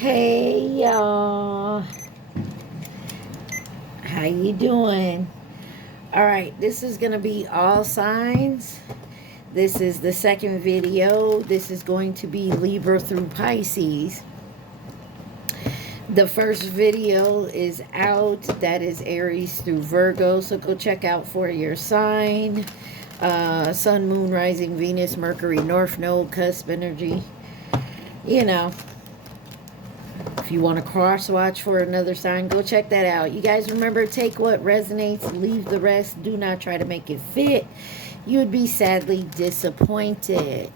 Hey y'all, how you doing? All right, this is gonna be all signs. This is the second video. This is going to be Libra through Pisces. The first video is out. That is Aries through Virgo. So go check out for your sign. Sun, Moon, Rising, Venus, Mercury, North Node, cusp energy. You know, if you want to cross watch for another sign, go check that out. You guys remember, take what resonates, leave the rest. Do not try to make it fit. You would be sadly disappointed.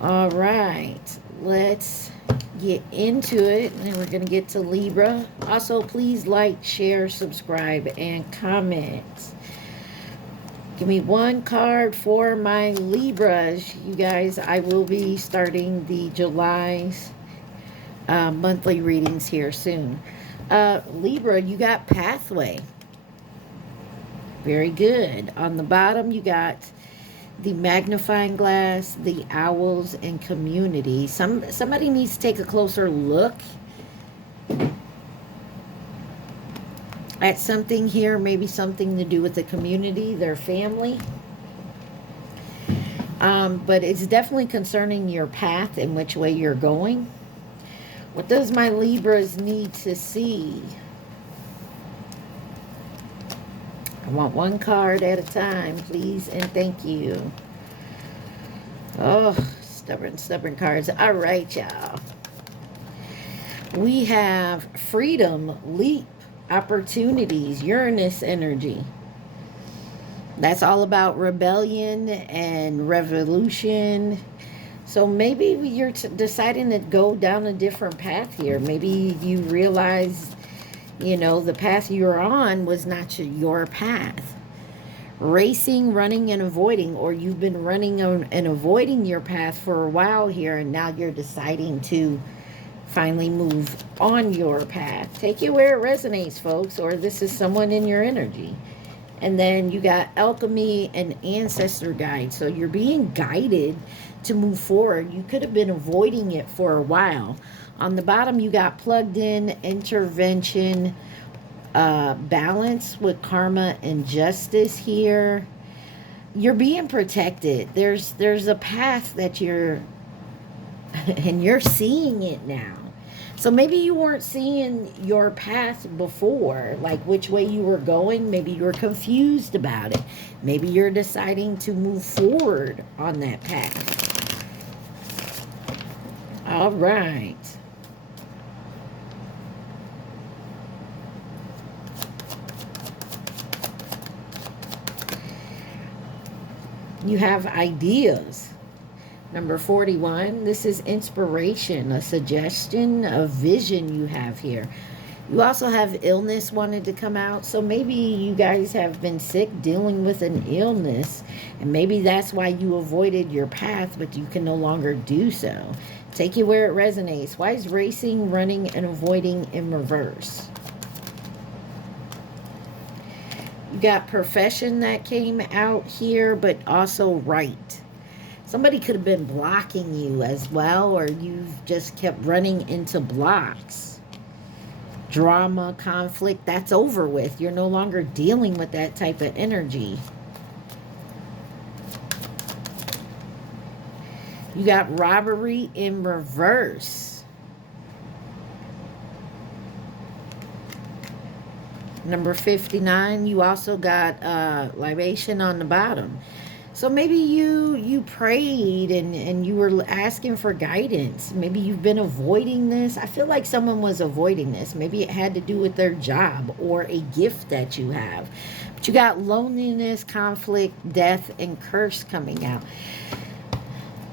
All right, let's get into it. And we're going to get to Libra. Also, please like, share, subscribe, and comment. Give me one card for my Libras. You guys, I will be starting the July's monthly readings here soon. Libra, you got pathway. Very good. On the bottom, you got the magnifying glass, the owls, and community. Somebody needs to take a closer look at something here, maybe something to do with the community, their family. But it's definitely concerning your path and which way you're going. What does my Libras need to see? I want one card at a time, please, and thank you. Oh, stubborn cards. All right, y'all. We have freedom, leap, opportunities, Uranus energy. That's all about rebellion and revolution. So maybe you're deciding to go down a different path here. Maybe you realize, the path you're on was not your path. Racing, running, and avoiding, or you've been running and avoiding your path for a while here, and now you're deciding to finally move on your path. Take it where it resonates, folks, or this is someone in your energy. And then you got alchemy and ancestor guide. So you're being guided to move forward. You could have been avoiding it for a while. On the bottom, you got plugged in, intervention, balance with karma and justice here. You're being protected. There's a path that you're and you're seeing it now. So maybe you weren't seeing your path before, like which way you were going. Maybe you were confused about it. Maybe you're deciding to move forward on that path. All right. You have ideas. Number 41, this is inspiration, a suggestion, a vision you have here. You also have illness wanted to come out. So maybe you guys have been sick, dealing with an illness. And maybe that's why you avoided your path, but you can no longer do so. Take it where it resonates. Why is racing, running, and avoiding in reverse? You got profession that came out here, but also right. Somebody could have been blocking you as well, or you've just kept running into blocks. Drama, conflict, that's over with. You're no longer dealing with that type of energy. You got robbery in reverse. Number 59, you also got libation on the bottom. So maybe you prayed and you were asking for guidance. Maybe you've been avoiding this. I feel like someone was avoiding this. Maybe it had to do with their job or a gift that you have. But you got loneliness, conflict, death, and curse coming out.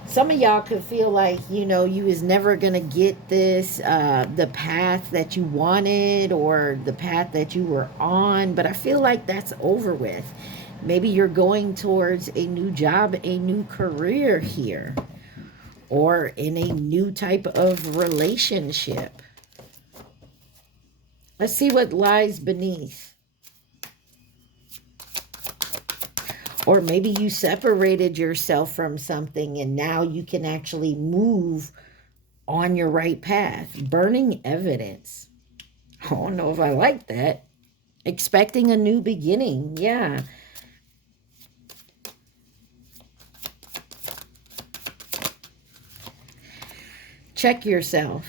Some of y'all could feel like, you was never going to get this, the path that you wanted or the path that you were on. But I feel like that's over with. Maybe you're going towards a new job, a new career here, or in a new type of relationship. Let's see what lies beneath. Or maybe you separated yourself from something and now you can actually move on your right path. Burning evidence. I don't know if I like that. Expecting a new beginning. Yeah. Check yourself.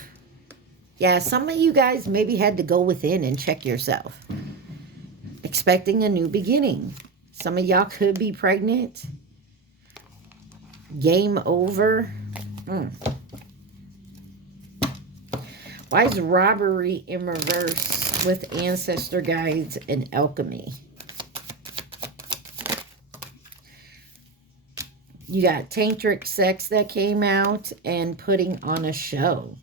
Yeah, some of you guys maybe had to go within and check yourself. Expecting a new beginning. Some of y'all could be pregnant. Game over. Why is robbery in reverse with ancestor guides and alchemy? You got tantric sex that came out and putting on a show.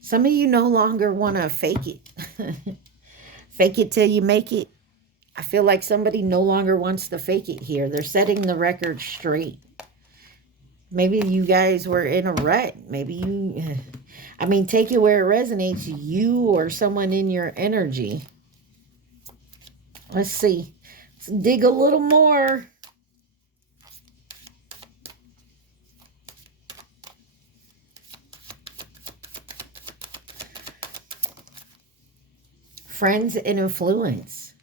Some of you no longer want to fake it. Fake it till you make it. I feel like somebody no longer wants to fake it here. They're setting the record straight. Maybe you guys were in a rut. Maybe you, I mean, take it where it resonates, you or someone in your energy. Let's see. Let's dig a little more. Friends and influence.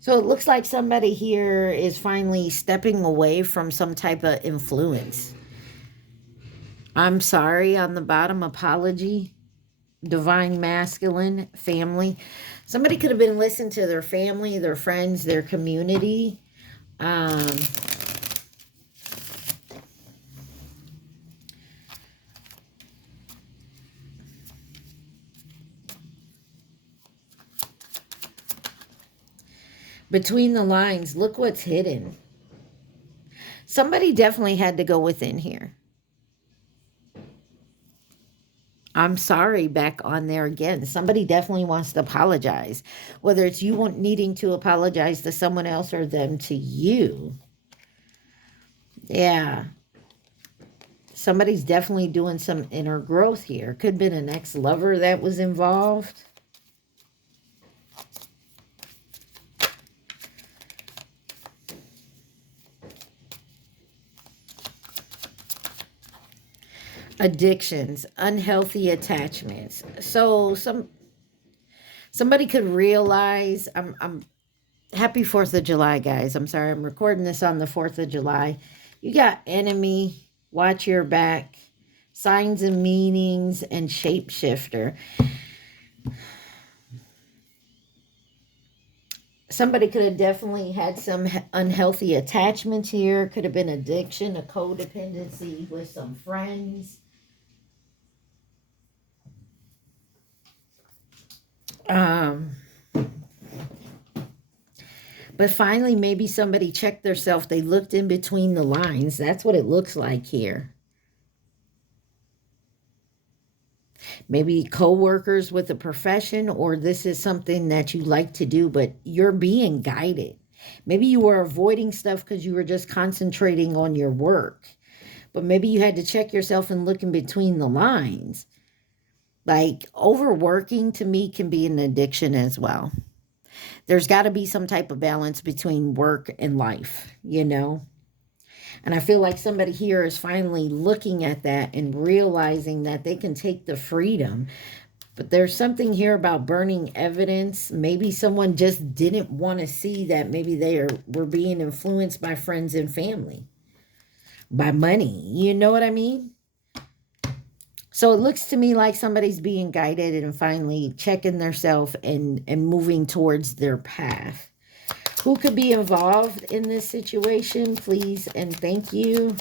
So it looks like somebody here is finally stepping away from some type of influence. I'm sorry on the bottom, apology. Divine masculine, family. Somebody could have been listening to their family, their friends, their community. Between the lines, look what's hidden. Somebody definitely had to go within here. I'm sorry back on there again. Somebody definitely wants to apologize. Whether it's you needing to apologize to someone else or them to you. Yeah. Somebody's definitely doing some inner growth here. Could have been an ex-lover that was involved. Addictions, unhealthy attachments. So somebody could realize, I'm happy 4th of July, guys. I'm sorry, I'm recording this on the 4th of July. You got enemy, watch your back, signs and meanings, and shapeshifter. Somebody could have definitely had some unhealthy attachments here. Could have been addiction, a codependency with some friends. But finally, maybe somebody checked themselves. They looked in between the lines. That's what it looks like here. Maybe co-workers with a profession, or this is something that you like to do, but you're being guided. Maybe you were avoiding stuff because you were just concentrating on your work. But maybe you had to check yourself and look in between the lines. Like, overworking to me can be an addiction as well. There's got to be some type of balance between work and life, you know? And I feel like somebody here is finally looking at that and realizing that they can take the freedom. But there's something here about burning evidence. Maybe someone just didn't want to see that maybe they were being influenced by friends and family, by money. You know what I mean? So it looks to me like somebody's being guided and finally checking themselves and moving towards their path. Who could be involved in this situation, please and thank you.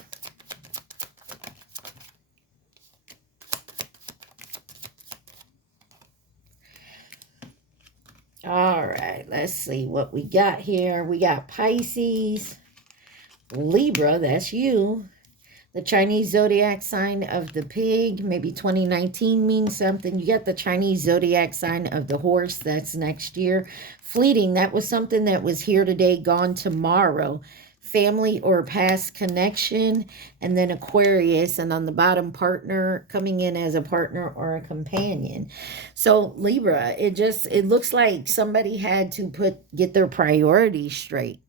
All right, let's see what we got here. We got Pisces, Libra, that's you. The Chinese zodiac sign of the pig, maybe 2019 means something. You got the Chinese zodiac sign of the horse, that's next year. Fleeting, that was something that was here today, gone tomorrow. Family or past connection. And then Aquarius, and on the bottom, partner, coming in as a partner or a companion. So Libra, it looks like somebody had to get their priorities straight.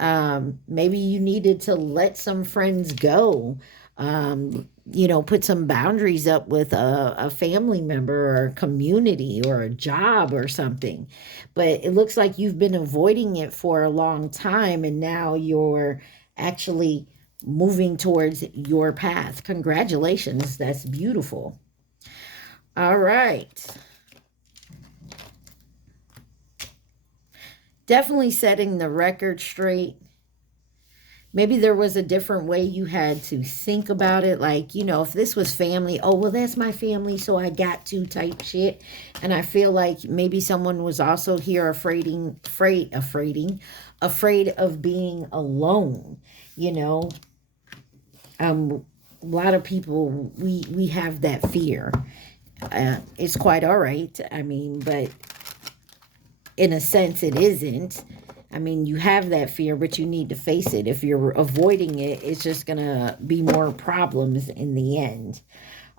Maybe you needed to let some friends go. You know, put some boundaries up with a family member or a community or a job or something. But it looks like you've been avoiding it for a long time, and now you're actually moving towards your path. Congratulations. That's beautiful. All right. Definitely setting the record straight. Maybe there was a different way you had to think about it. Like, you know, if this was family, oh, well, that's my family, so I got to type shit. And I feel like maybe someone was also here afraid of being alone, you know. A lot of people, we have that fear. It's quite all right. I mean, but in a sense, it isn't. I mean, you have that fear, but you need to face it. If you're avoiding it, it's just going to be more problems in the end.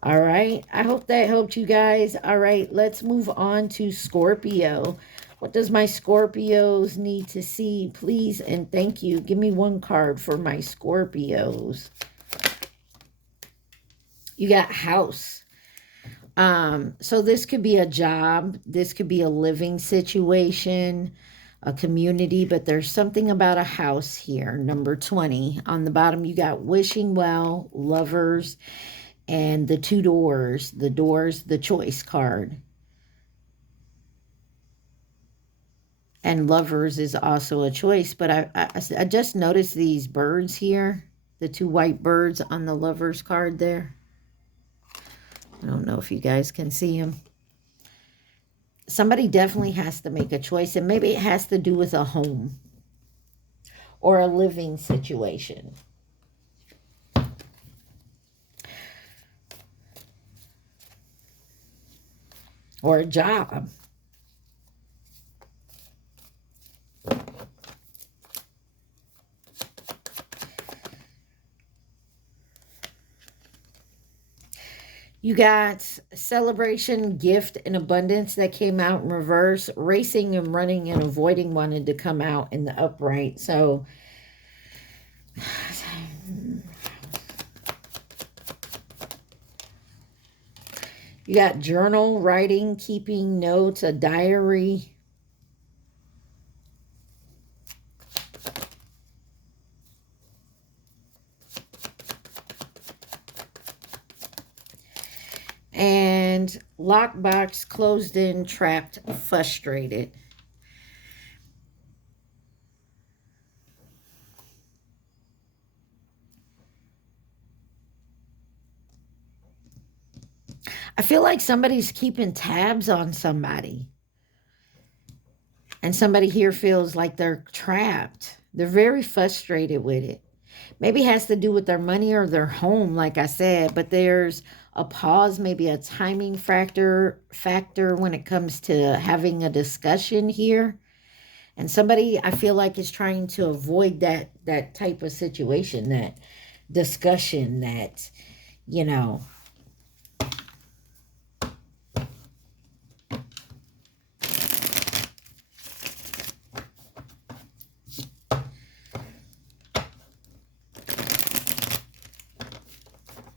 All right. I hope that helped you guys. All right. Let's move on to Scorpio. What does my Scorpios need to see? Please and thank you. Give me one card for my Scorpios. You got House. So this could be a job. This could be a living situation, a community, but there's something about a house here. Number 20. On the bottom, you got wishing well, lovers, and the two doors. The doors, the choice card. And lovers is also a choice, but I just noticed these birds here. The two white birds on the lovers card there. I don't know if you guys can see them. Somebody definitely has to make a choice, and maybe it has to do with a home or a living situation. Or a job. You got celebration, gift, and abundance that came out in reverse. Racing and running and avoiding wanted to come out in the upright. So, you got journal, writing, keeping notes, a diary. And lockbox, closed in, trapped, frustrated. I feel like somebody's keeping tabs on somebody. And somebody here feels like they're trapped. They're very frustrated with it. Maybe it has to do with their money or their home, like I said, but there's a pause, maybe a timing factor when it comes to having a discussion here. And somebody, I feel like, is trying to avoid that type of situation, that discussion, that, you know.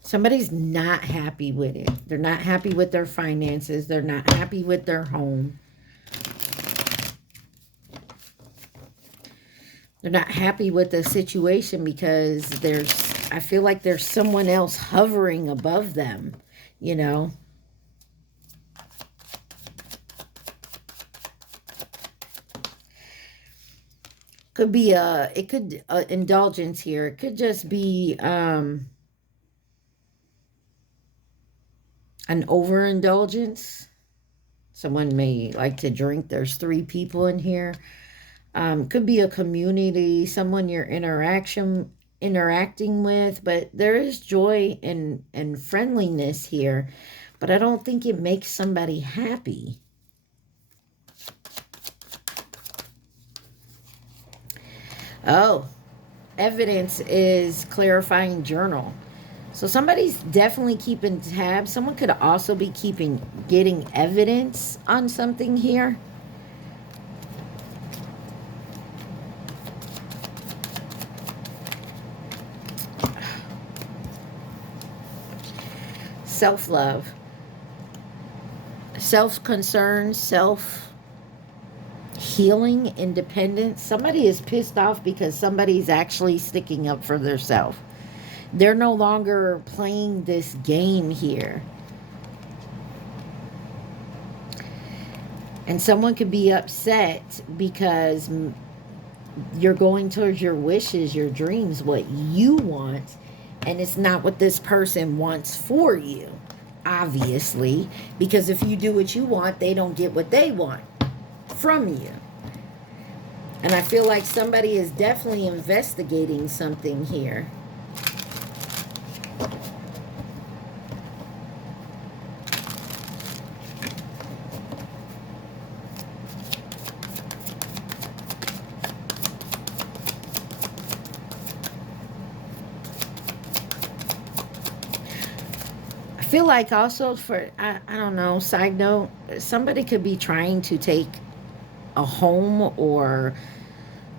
Somebody's not happy with it. They're not happy with their finances. They're not happy with their home. They're not happy with the situation because I feel like there's someone else hovering above them, you know. Could be indulgence here. It could just be an overindulgence. Someone may like to drink. There's 3 people in here. Could be a community, someone you're interacting with, but there is joy and friendliness here, but I don't think it makes somebody happy. Oh, evidence is clarifying journal. So somebody's definitely keeping tabs. Someone could also be getting evidence on something here. self-love, self-concern, self-healing, independence. Somebody is pissed off because somebody's actually sticking up for themselves. They're no longer playing this game here. And someone could be upset because you're going towards your wishes, your dreams, what you want, and it's not what this person wants for you, obviously, because if you do what you want, they don't get what they want from you. And I feel like somebody is definitely investigating something here. I feel like also for, I don't know, side note, somebody could be trying to take a home or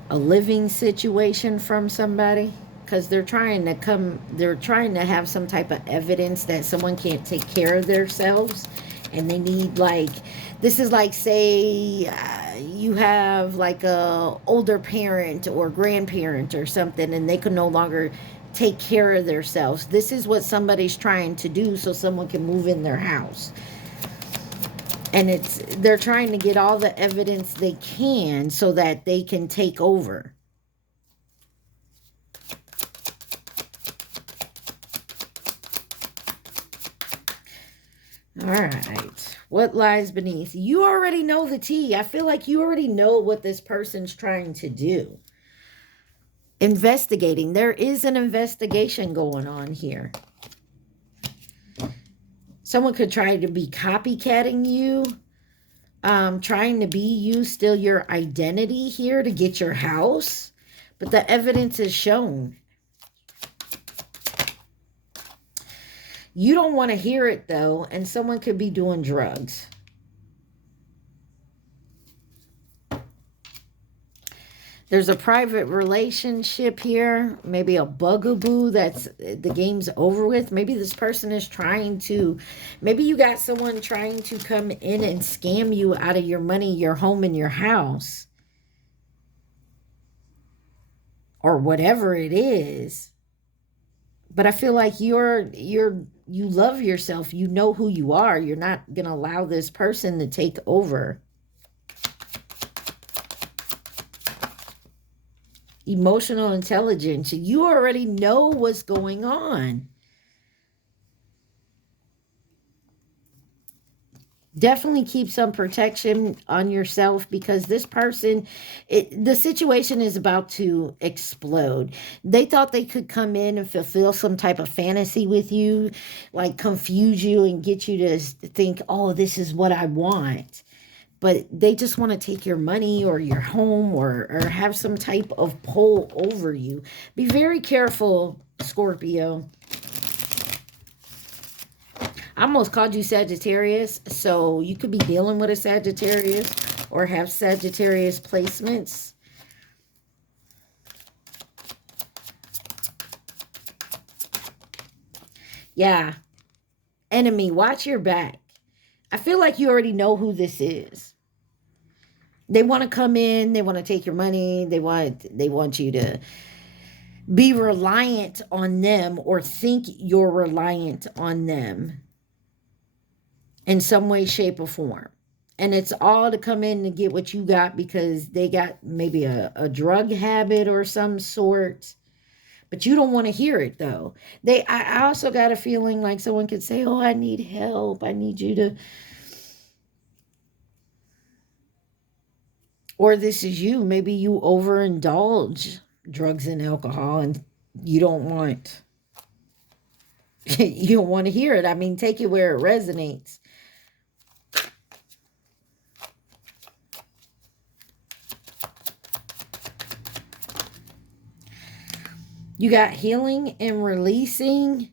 a living situation from somebody because they're trying to have some type of evidence that someone can't take care of themselves, and they need, like, this is like, say you have like a older parent or grandparent or something, and they can no longer take care of themselves. This is what somebody's trying to do so someone can move in their house. And they're trying to get all the evidence they can so that they can take over. All right. What lies beneath? You already know the tea. I feel like you already know what this person's trying to do. Investigating. There is an investigation going on here. Someone could try to be copycatting you. Trying to be you, steal your identity here to get your house. But the evidence is shown. You don't want to hear it, though, and someone could be doing drugs. There's a private relationship here, maybe a bugaboo that's the game's over with. Maybe this person is trying to, maybe you got someone trying to come in and scam you out of your money, your home, and your house. Or whatever it is. But I feel like you love yourself. You know who you are. You're not going to allow this person to take over. Emotional intelligence. You already know what's going on. Definitely keep some protection on yourself because this person, the situation is about to explode. They thought they could come in and fulfill some type of fantasy with you, like confuse you and get you to think, oh, this is what I want. But they just want to take your money or your home or have some type of pull over you. Be very careful, Scorpio. I almost called you Sagittarius, so you could be dealing with a Sagittarius or have Sagittarius placements. Yeah. Enemy, watch your back. I feel like you already know who this is. They want to come in, they want to take your money, they want you to be reliant on them or think you're reliant on them in some way, shape, or form. And it's all to come in to get what you got because they got maybe a drug habit or some sort. But you don't want to hear it, though. I also got a feeling like someone could say, oh, I need help. I need you to. Or this is you. Maybe you overindulge drugs and alcohol and you don't want. You don't want to hear it. I mean, take it where it resonates. You got healing and releasing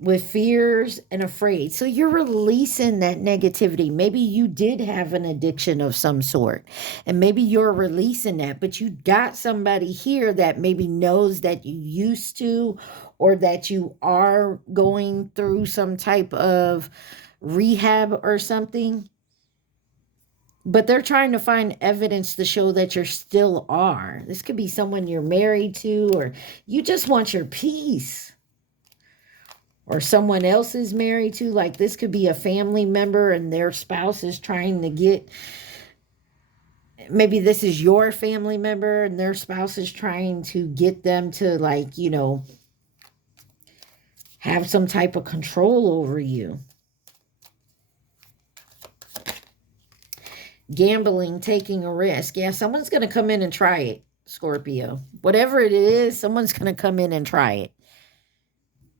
with fears and afraid. So you're releasing that negativity. Maybe you did have an addiction of some sort, and maybe you're releasing that, but you got somebody here that maybe knows that you used to, or that you are going through some type of rehab or something. But they're trying to find evidence to show that you still are. This could be someone you're married to, or you just want your peace. Or someone else is married to. Like, this could be a family member and their spouse is trying to get, maybe this is your family member and their spouse is trying to get them to, like, you know, have some type of control over you. Gambling, taking a risk. Yeah, someone's going to come in and try it, Scorpio. Whatever it is, someone's going to come in and try it.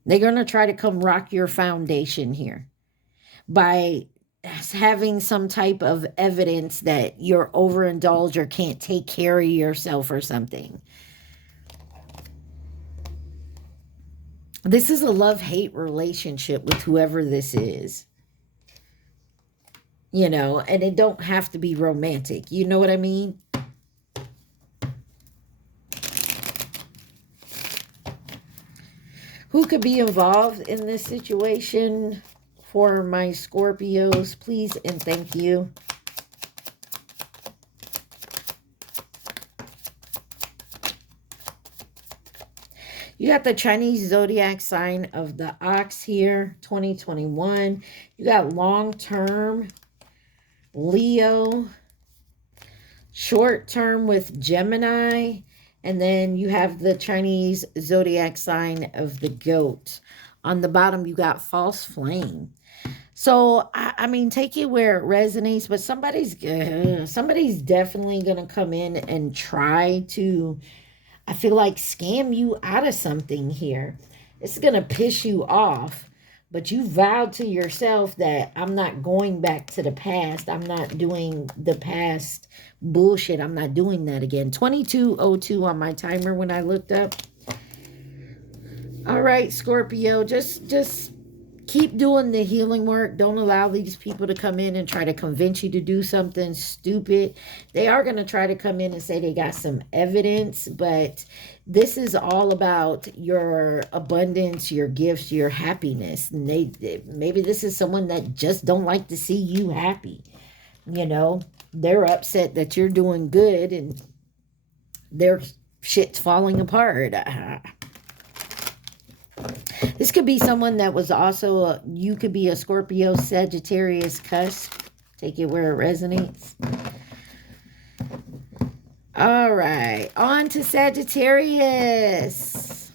They're going to try to come rock your foundation here by having some type of evidence that you're overindulged or can't take care of yourself or something. This is a love-hate relationship with whoever this is. You know, and it don't have to be romantic. You know what I mean? Who could be involved in this situation for my Scorpios? Please and thank you. You got the Chinese zodiac sign of the ox here, 2021. You got long-term Leo, short-term with Gemini, and then you have the Chinese zodiac sign of the goat. On the bottom, you got false flame. So, I mean, take it where it resonates, but somebody's definitely going to come in and try to, I feel like, scam you out of something here. It's going to piss you off, but you vowed to yourself that I'm not going back to the past. I'm not doing the past bullshit. I'm not doing that again. 22:02 on my timer when I looked up. All right, Scorpio, just keep doing the healing work. Don't allow these people to come in and try to convince you to do something stupid. They are going to try to come in and say they got some evidence, but this is all about your abundance, your gifts, your happiness. And maybe this is someone that just don't like to see you happy. You know, they're upset that you're doing good and their shit's falling apart. This could be someone that was also, you could be a Scorpio, Sagittarius cusp. Take it where it resonates. All right, on to Sagittarius.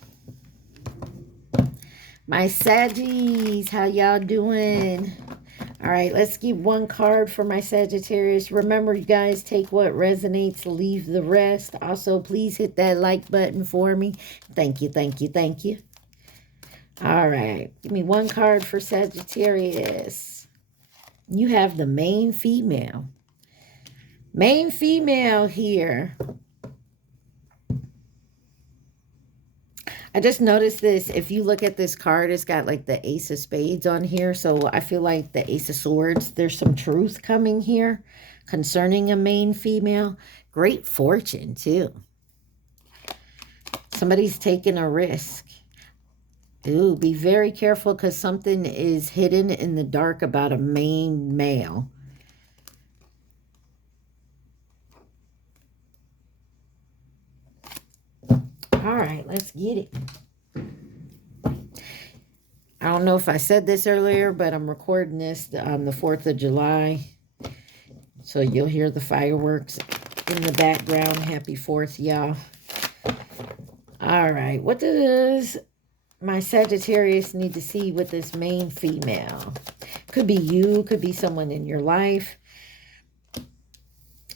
My Saggies, how y'all doing? All right, let's keep one card for my Sagittarius. Remember, you guys, take what resonates, leave the rest. Also, please hit that like button for me. Thank you, thank you, thank you. All right, give me one card for Sagittarius. You have the main female. Main female here. I just noticed this. If you look at this card, it's got like the Ace of Spades on here. So I feel like the Ace of Swords, there's some truth coming here concerning a main female. Great fortune, too. Somebody's taking a risk. Ooh, be very careful because something is hidden in the dark about a main male. All right, let's get it. I don't know if I said this earlier, but I'm recording this on the 4th of July. So you'll hear the fireworks in the background. Happy 4th, y'all. All right, what does my Sagittarius need to see with this main female? Could be you, could be someone in your life.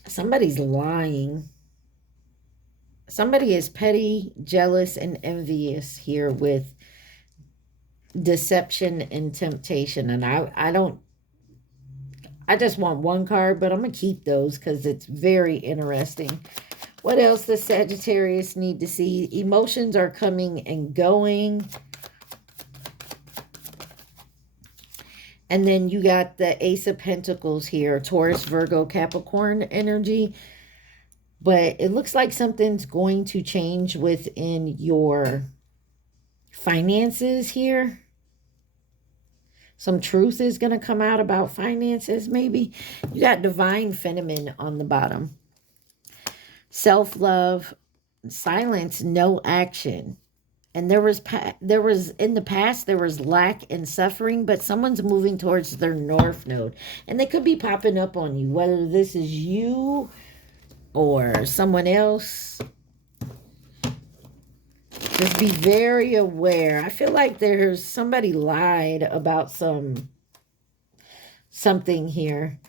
Somebody's lying. Somebody is petty, jealous, and envious here with deception and temptation. And I just want one card, but I'm going to keep those because it's very interesting. What else does Sagittarius need to see? Emotions are coming and going. And then you got the Ace of Pentacles here, Taurus, Virgo, Capricorn energy. But it looks like something's going to change within your finances here. Some truth is going to come out about finances, maybe. You got Divine Feminine on the bottom. Self-love, silence, no action. And there was in the past, there was lack and suffering, but someone's moving towards their North Node. And they could be popping up on you, whether this is you or someone else. Just be very aware. I feel like there's somebody lied about something here.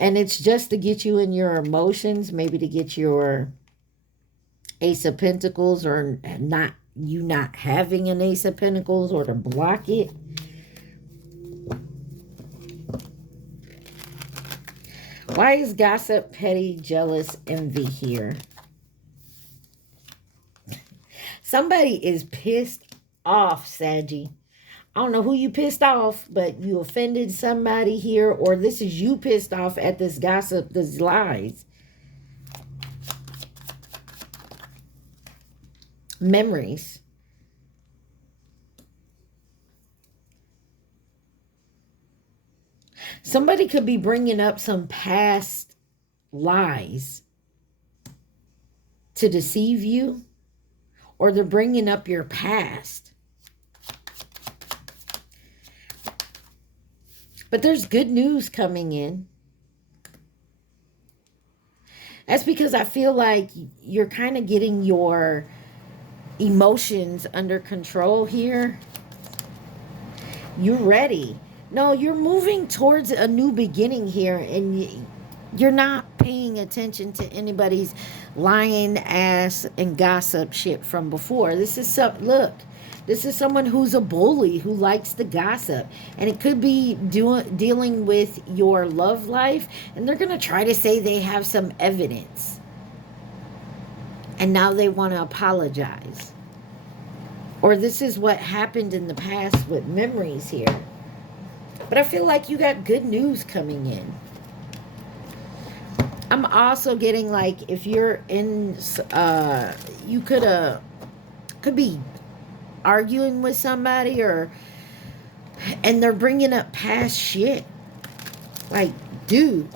And it's just to get you in your emotions, maybe to get your Ace of Pentacles, or not having an Ace of Pentacles, or to block it. Why is gossip, petty, jealous, envy here? Somebody is pissed off, Saggy. I don't know who you pissed off, but you offended somebody here, or this is you pissed off at this gossip, this lies. Memories. Somebody could be bringing up some past lies to deceive you, or they're bringing up your past. But there's good news coming in. That's because I feel like you're kind of getting your emotions under control here. You're ready. No, you're moving towards a new beginning here, and you're not paying attention to anybody's lying ass and gossip shit from before. This is this is someone who's a bully, who likes to gossip. And it could be dealing with your love life. And they're going to try to say they have some evidence. And now they want to apologize. Or this is what happened in the past with memories here. But I feel like you got good news coming in. I'm also getting like, if you're in, you could be arguing with somebody, and they're bringing up past shit. Like, dude,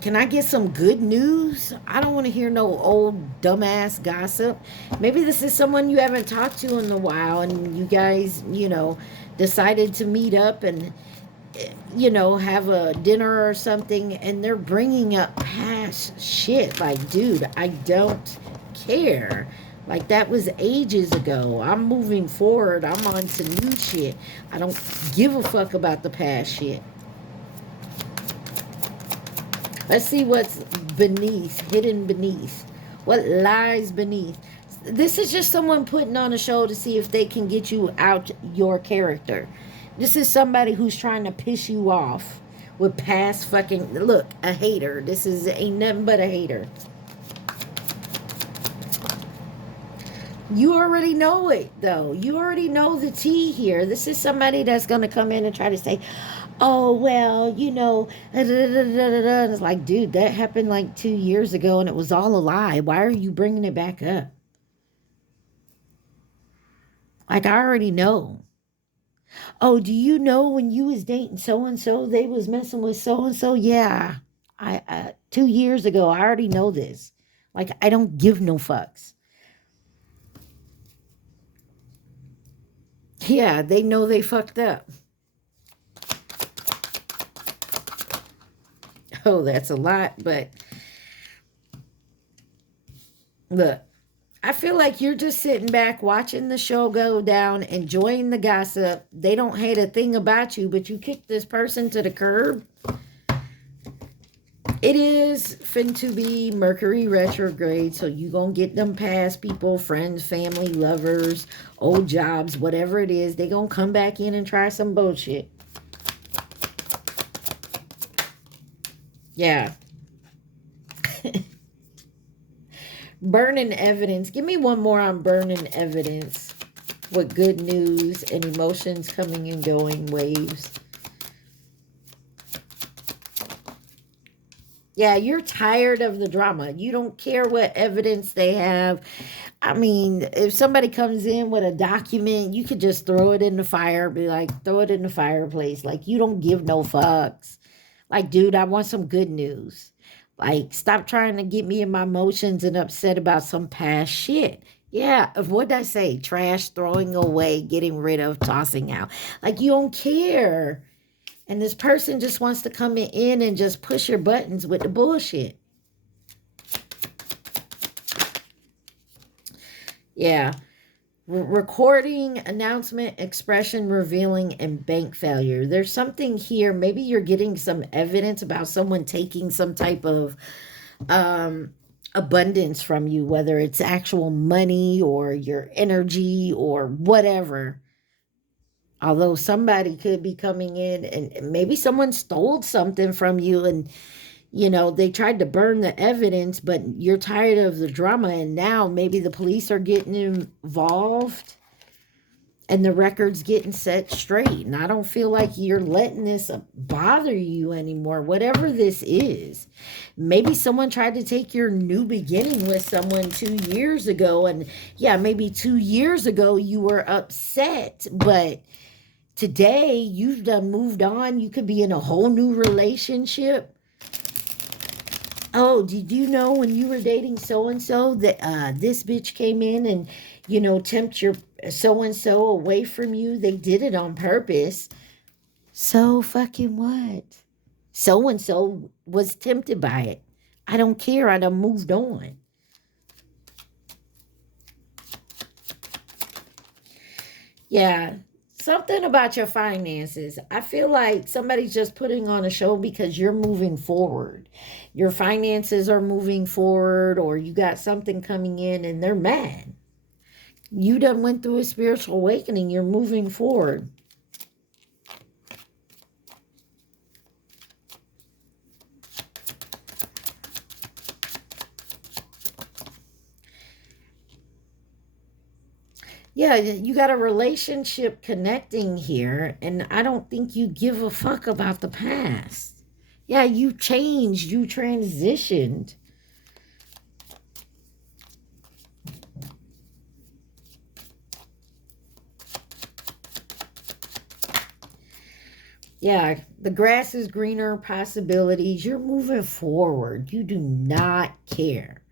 can I get some good news? I don't want to hear no old dumbass gossip. Maybe this is someone you haven't talked to in a while, and you guys, decided to meet up and, have a dinner or something, and they're bringing up past shit. Like, dude, I don't care. Like, that was ages ago. I'm moving forward. I'm on to new shit. I don't give a fuck about the past shit. Let's see what's beneath, hidden beneath. What lies beneath. This is just someone putting on a show to see if they can get you out your character. This is somebody who's trying to piss you off with past fucking... Look, a hater. This ain't nothing but a hater. You already know it, though. You already know the tea here. This is somebody that's going to come in and try to say, oh, well, It's like, dude, that happened like 2 years ago and it was all a lie. Why are you bringing it back up? Like, I already know. Oh, do you know when you was dating so-and-so, they was messing with so-and-so? Yeah, 2 years ago, I already know this. Like, I don't give no fucks. Yeah, they know they fucked up. Oh, that's a lot, but look, I feel like you're just sitting back watching the show go down, enjoying the gossip. They don't hate a thing about you, but you kick this person to the curb. It is fin to be Mercury retrograde, so you gonna get them past people, friends, family, lovers, old jobs, whatever it is. They gonna come back in and try some bullshit. Yeah. Burning evidence. Give me one more on burning evidence with good news and emotions coming and going, waves. Yeah, you're tired of the drama. You don't care what evidence they have. I mean, if somebody comes in with a document, you could just throw it in the fire, be like, throw it in the fireplace. Like, you don't give no fucks. Like, dude, I want some good news. Like, stop trying to get me in my emotions and upset about some past shit. Yeah, of what did I say? Trash, throwing away, getting rid of, tossing out. Like, you don't care. And this person just wants to come in and just push your buttons with the bullshit. Yeah. Recording, announcement, expression, revealing, and bank failure. There's something here. Maybe you're getting some evidence about someone taking some type of abundance from you, whether it's actual money or your energy or whatever. Although somebody could be coming in and maybe someone stole something from you, and they tried to burn the evidence, but you're tired of the drama, and now maybe the police are getting involved and the record's getting set straight. And I don't feel like you're letting this bother you anymore, whatever this is. Maybe someone tried to take your new beginning with someone 2 years ago, and yeah, maybe 2 years ago you were upset, but today you've done moved on. You could be in a whole new relationship. Oh, did you know when you were dating so and so that this bitch came in and tempt your so and so away from you? They did it on purpose. So fucking what? So and so was tempted by it. I don't care. I done moved on. Yeah. Something about your finances. I feel like somebody's just putting on a show because you're moving forward. Your finances are moving forward, or you got something coming in and they're mad. You done went through a spiritual awakening. You're moving forward. Yeah, you got a relationship connecting here, and I don't think you give a fuck about the past. Yeah, you changed, you transitioned. Yeah, the grass is greener, possibilities. You're moving forward. You do not care.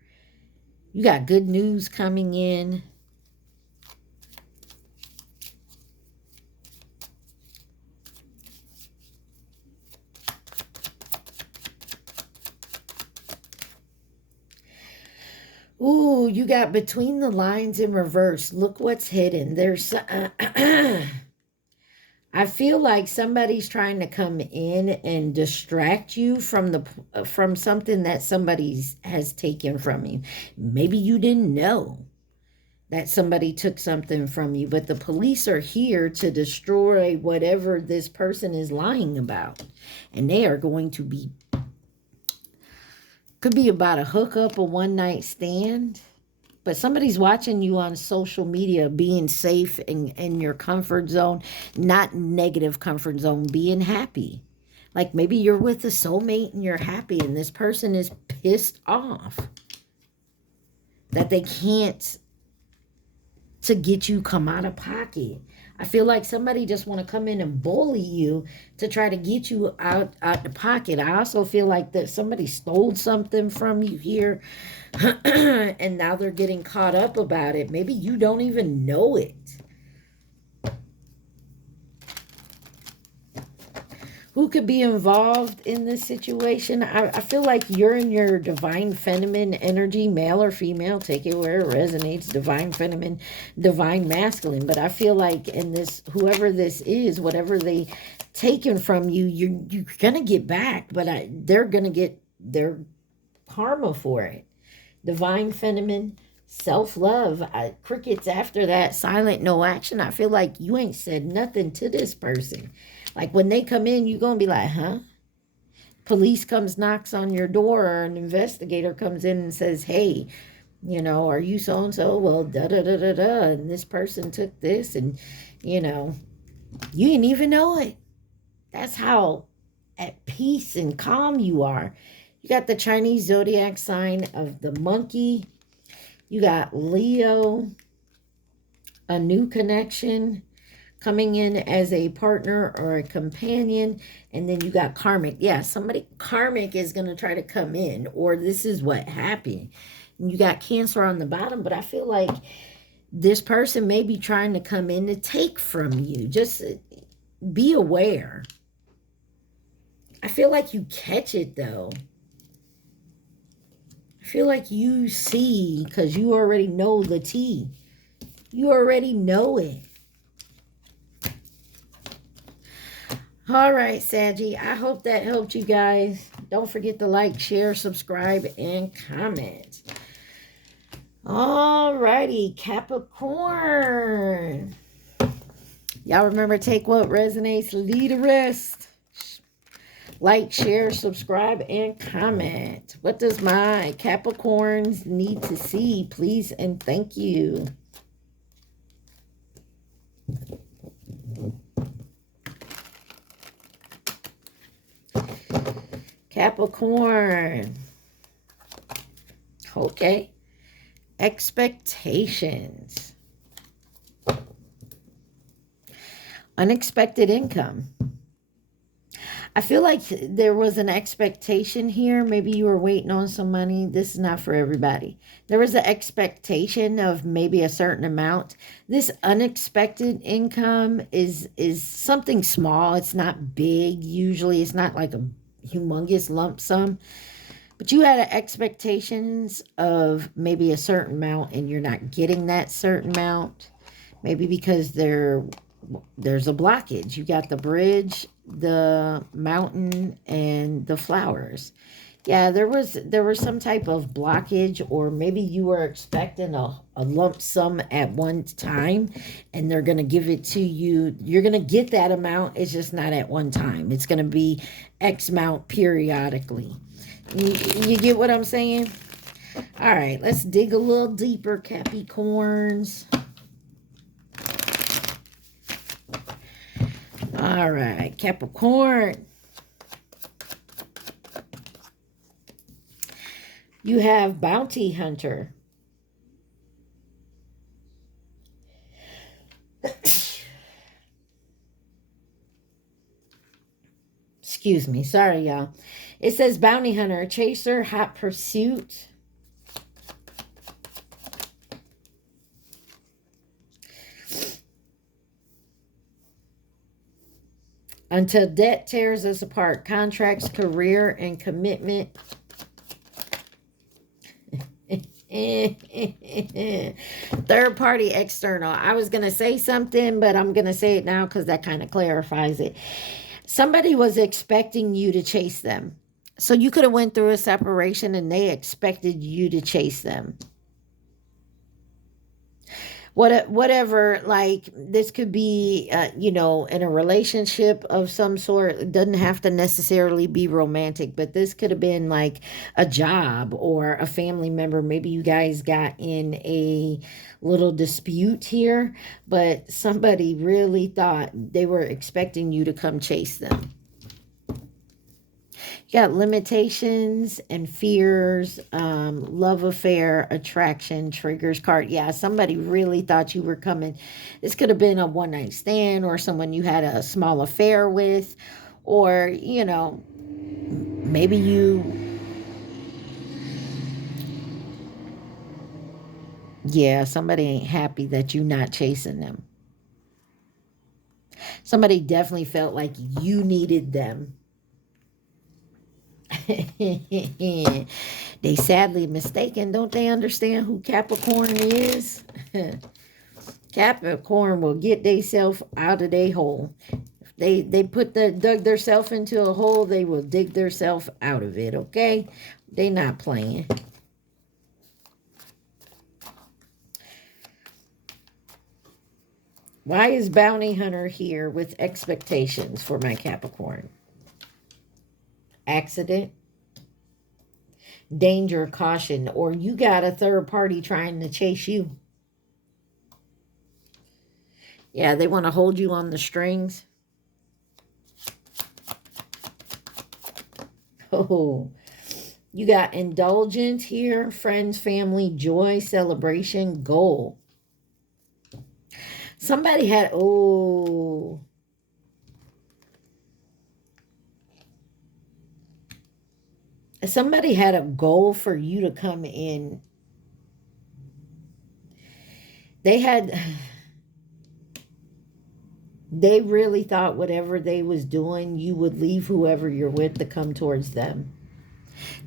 You got good news coming in. Ooh, you got between the lines in reverse. Look what's hidden. There's I feel like somebody's trying to come in and distract you from from something that somebody has taken from you. Maybe you didn't know that somebody took something from you, but the police are here to destroy whatever this person is lying about. And they are going to be, could be about a hookup, a one night stand. But somebody's watching you on social media, being safe in your comfort zone, not negative comfort zone, being happy. Like maybe you're with a soulmate and you're happy, and this person is pissed off that they can't to get you come out of pocket. I feel like somebody just want to come in and bully you to try to get you out the pocket. I also feel like that somebody stole something from you here and now they're getting caught up about it. Maybe you don't even know it. Who could be involved in this situation? I feel like you're in your divine feminine energy, male or female, take it where it resonates, divine feminine, divine masculine. But I feel like in this, whoever this is, whatever they taken from you, you're going to get back, but they're going to get their karma for it. Divine feminine, self-love. Crickets after that, silent, no action. I feel like you ain't said nothing to this person. Like when they come in, you gonna be like, huh? Police comes, knocks on your door, or an investigator comes in and says, hey, are you so-and-so? Well, da-da-da-da-da, and this person took this, and, you didn't even know it. That's how at peace and calm you are. You got the Chinese zodiac sign of the monkey. You got Leo, a new connection coming in as a partner or a companion. And then you got karmic. Yeah, somebody karmic is going to try to come in, or this is what happened. And you got Cancer on the bottom, but I feel like this person may be trying to come in to take from you. Just be aware. I feel like you catch it, though. I feel like you see, because you already know the tea. You already know it. All right, Saggy. I hope that helped you guys. Don't forget to like, share, subscribe, and comment. All righty, Capricorn. Y'all remember, take what resonates, leave the rest. Like, share, subscribe, and comment. What does my Capricorns need to see? Please and thank you. Capricorn. Okay. Expectations. Unexpected income. I feel like there was an expectation here. Maybe you were waiting on some money. This is not for everybody. There was an expectation of maybe a certain amount. This unexpected income is something small. It's not big. Usually it's not like a humongous lump sum. But you had expectations of maybe a certain amount and you're not getting that certain amount. Maybe because there's a blockage. You got the bridge, the mountain, and the flowers. Yeah, there was some type of blockage, or maybe you were expecting a lump sum at one time and they're going to give it to you. You're going to get that amount. It's just not at one time. It's going to be X amount periodically. You get what I'm saying? All right, let's dig a little deeper, Capricorns. All right, Capricorn. You have Bounty Hunter. Excuse me. Sorry, y'all. It says Bounty Hunter, Chaser, Hot Pursuit. Until debt tears us apart. Contracts, career, and commitment. Third party external. I was going to say something, but I'm going to say it now because that kind of clarifies it. Somebody was expecting you to chase them. So you could have went through a separation and they expected you to chase them. Whatever, like this could be, in a relationship of some sort. It doesn't have to necessarily be romantic, but this could have been like a job or a family member. Maybe you guys got in a little dispute here, but somebody really thought they were expecting you to come chase them. You got limitations and fears, love affair, attraction, triggers card. Yeah, somebody really thought you were coming. This could have been a one-night stand or someone you had a small affair with, or, maybe somebody ain't happy that you not chasing them. Somebody definitely felt like you needed them. They sadly mistaken. Don't they understand who Capricorn is? Capricorn will get theyself out of their hole. They dug theirself into a hole, they will dig theirself out of it, okay? They not playing. Why is Bounty Hunter here with expectations for my Capricorn? Accident, danger, caution, or you got a third party trying to chase you. Yeah, they want to hold you on the strings. Oh, You got indulgence here, friends, family, joy, celebration, goal. Somebody had, oh, somebody had a goal for you to come in. They had, they really thought whatever they was doing, you would leave whoever you're with to come towards them.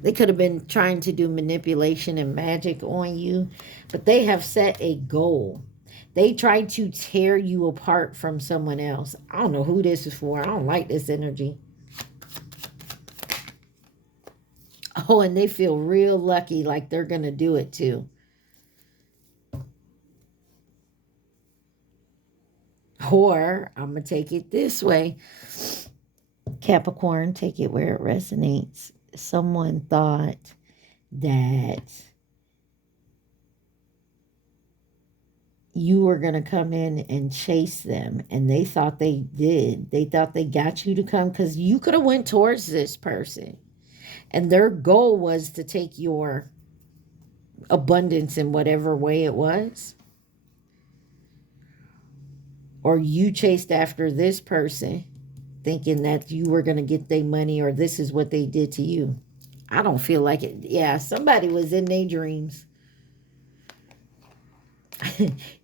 They could have been trying to do manipulation and magic on you, but they have set a goal. They tried to tear you apart from someone else. I don't know who this is for. I don't like this energy. Oh, and they feel real lucky, like they're going to do it too. Or, I'm going to take it this way. Capricorn, take it where it resonates. Someone thought that you were going to come in and chase them, and they thought they did. They thought they got you to come because you could have went towards this person, and their goal was to take your abundance in whatever way it was. Or you chased after this person thinking that you were going to get their money, or this is what they did to you. I don't feel like it. Yeah, somebody was in their dreams.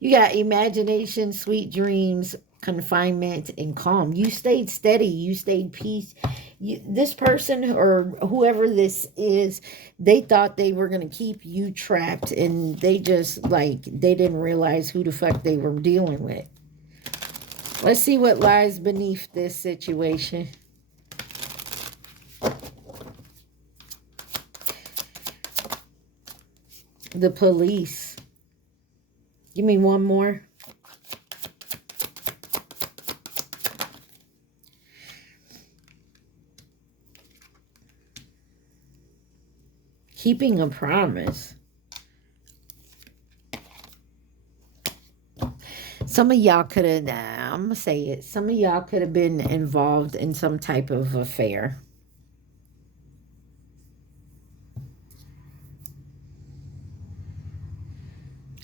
You got imagination, sweet dreams, confinement, and calm. You stayed steady. You stayed peace. This person or whoever this is, they thought they were going to keep you trapped, and they just, like, they didn't realize who the fuck they were dealing with. Let's see what lies beneath this situation. The police. Give me one more. Keeping a promise. Some of y'all could have, I'm going to say it, some of y'all could have been involved in some type of affair.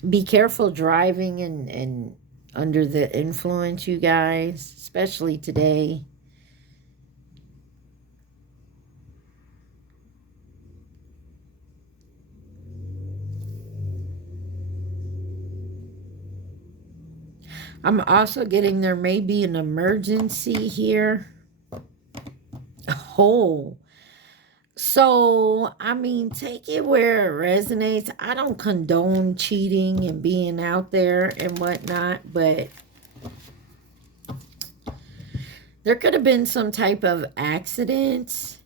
Be careful driving and under the influence, you guys, especially today. I'm also getting there may be an emergency here. Oh. So, I mean, take it where it resonates. I don't condone cheating and being out there and whatnot, but there could have been some type of accident.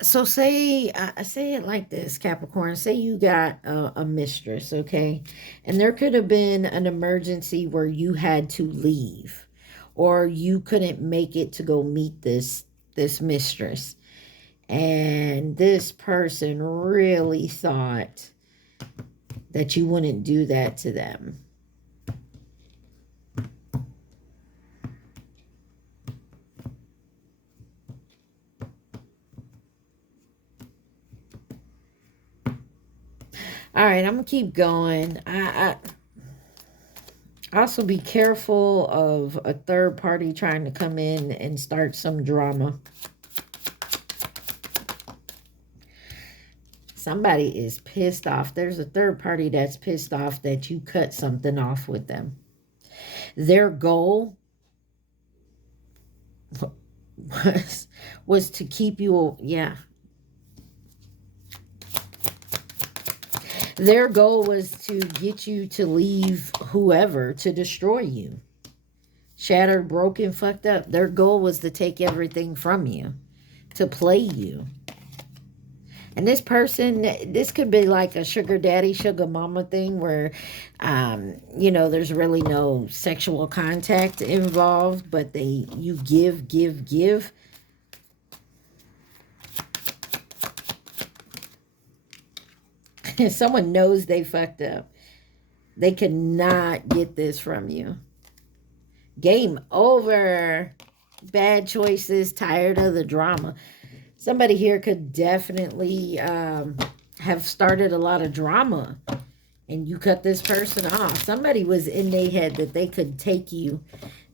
So say it like this, Capricorn. Say you got a mistress, okay? And there could have been an emergency where you had to leave, or you couldn't make it to go meet this mistress. And this person really thought that you wouldn't do that to them. All right, I'm going to keep going. Also be careful of a third party trying to come in and start some drama. Somebody is pissed off. There's a third party that's pissed off that you cut something off with them. Their goal was to keep you, yeah. Their goal was to get you to leave whoever, to destroy you. Shattered, broken, fucked up. Their goal was to take everything from you, to play you. And this person, this could be like a sugar daddy, sugar mama thing where, you know, there's really no sexual contact involved, but you give. Someone knows they fucked up. They cannot get this from you. Game over. Bad choices, tired of the drama. Somebody here could definitely have started a lot of drama, and you cut this person off. Somebody was in their head that they could take you,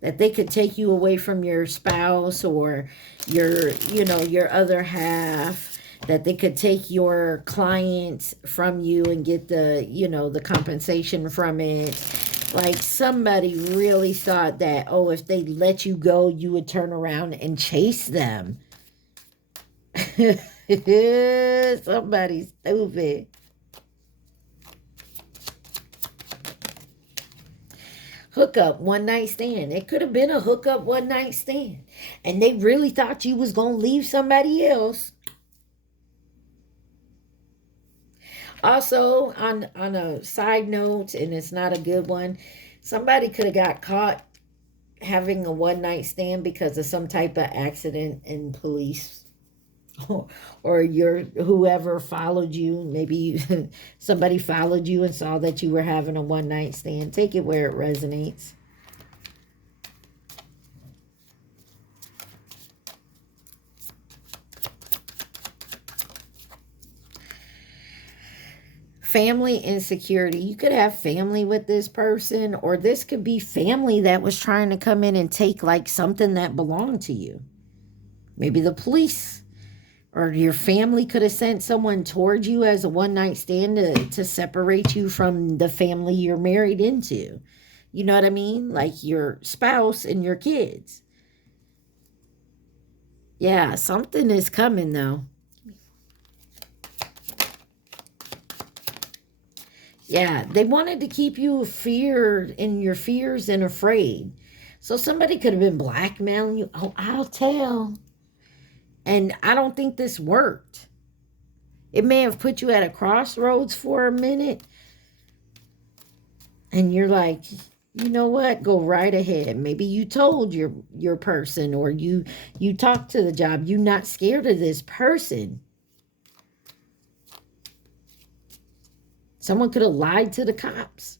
away from your spouse or your, your other half, that they could take your clients from you and get the, the compensation from it. Like somebody really thought that, oh, if they let you go, you would turn around and chase them. Somebody's stupid. Hookup, one night stand. It could have been a hookup, one night stand. And they really thought you was going to leave somebody else. Also, on a side note, and it's not a good one, somebody could have got caught having a one night stand because of some type of accident in police. Or your whoever followed you, maybe somebody followed you and saw that you were having a one night stand. Take it where it resonates. Family insecurity. You could have family with this person, or this could be family that was trying to come in and take like something that belonged to you. Maybe the police or your family could have sent someone towards you as a one-night stand to separate you from the family you're married into. You know what I mean? Like your spouse and your kids. Yeah, something is coming though. Yeah, they wanted to keep you feared in your fears and afraid. So somebody could have been blackmailing you. Oh, I'll tell. And I don't think this worked. It may have put you at a crossroads for a minute. And you're like, you know what? Go right ahead. Maybe you told your person, or you talked to the job. You're not scared of this person. Someone could have lied to the cops.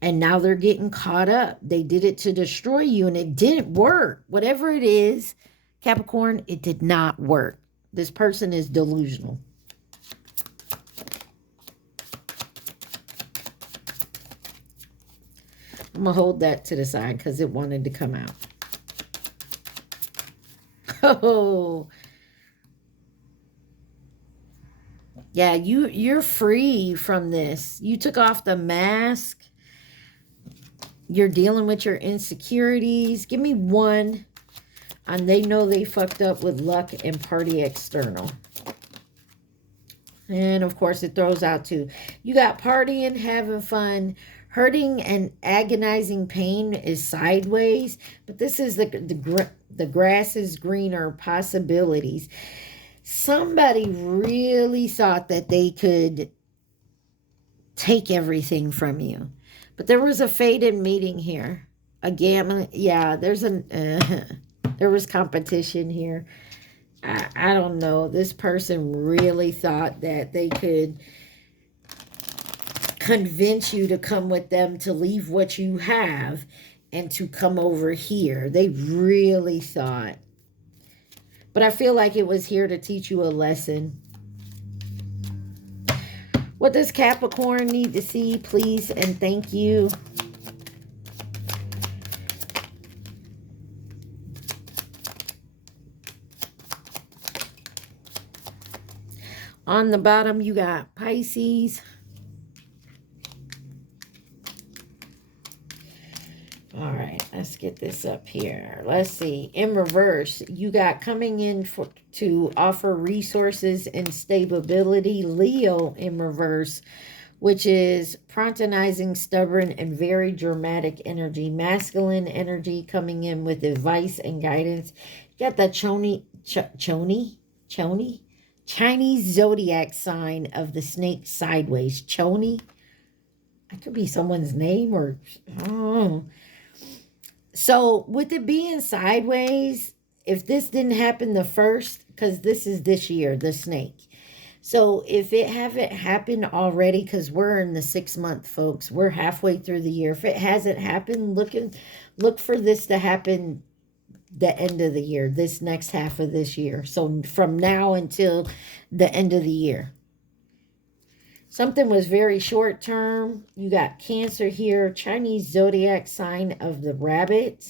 And now they're getting caught up. They did it to destroy you, and it didn't work. Whatever it is, Capricorn, it did not work. This person is delusional. I'm going to hold that to the side because it wanted to come out. Oh. Yeah, you're free from this. You took off the mask. You're dealing with your insecurities. Give me one. And they know they fucked up with luck and party external. And of course it throws out too. You got partying, having fun, hurting and agonizing pain is sideways. But this is the grass is greener possibilities. Somebody really thought that they could take everything from you. But there was a fated meeting here. A gamma. Yeah, there was competition here. I don't know. This person really thought that they could convince you to come with them, to leave what you have and to come over here. They really thought. But I feel like it was here to teach you a lesson. What does Capricorn need to see, please, and thank you? On the bottom, you got Pisces. All right, let's get this up here. Let's see. In reverse, you got coming in to offer resources and stability. Leo in reverse, which is fraternizing, stubborn, and very dramatic energy. Masculine energy coming in with advice and guidance. You got the Chinese zodiac sign of the snake sideways. Choni. That could be someone's name, or oh. So with it being sideways, if this didn't happen the first, because this is this year, the snake. So if it haven't happened already, because we're in the 6th month, folks, we're halfway through the year. If it hasn't happened, look for this to happen the end of the year, this next half of this year. So from now until the end of the year. Something was very short term. You got Cancer here, Chinese zodiac sign of the rabbit.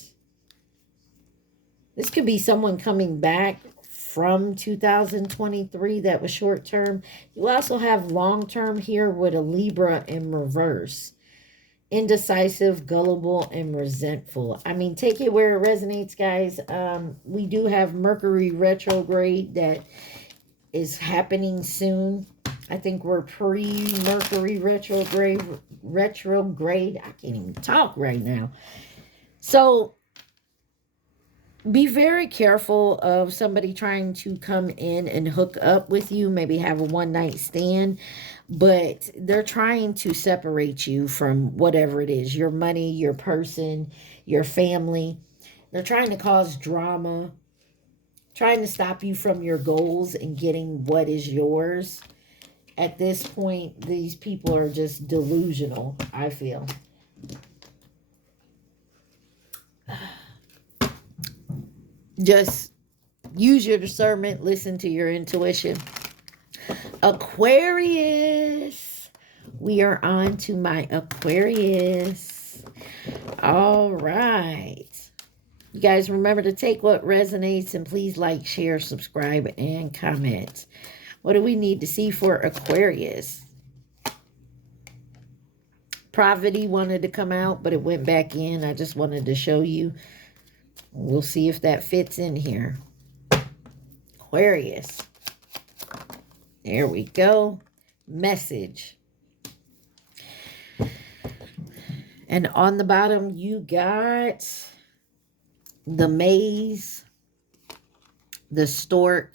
This could be someone coming back from 2023 that was short term. You also have long term here with a Libra in reverse. Indecisive, gullible, and resentful. I mean, take it where it resonates, guys. We do have Mercury retrograde that is happening soon. I think we're pre-Mercury retrograde. I can't even talk right now. So be very careful of somebody trying to come in and hook up with you, maybe have a one-night stand, but they're trying to separate you from whatever it is, your money, your person, your family. They're trying to cause drama, trying to stop you from your goals and getting what is yours. At this point, these people are just delusional, I feel. Just use your discernment, listen to your intuition. Aquarius. We are on to my Aquarius. All right. You guys remember to take what resonates and please like, share, subscribe, and comment. What do we need to see for Aquarius? Poverty wanted to come out, but it went back in. I just wanted to show you. We'll see if that fits in here. Aquarius. There we go. Message. And on the bottom, you got the maze, the stork,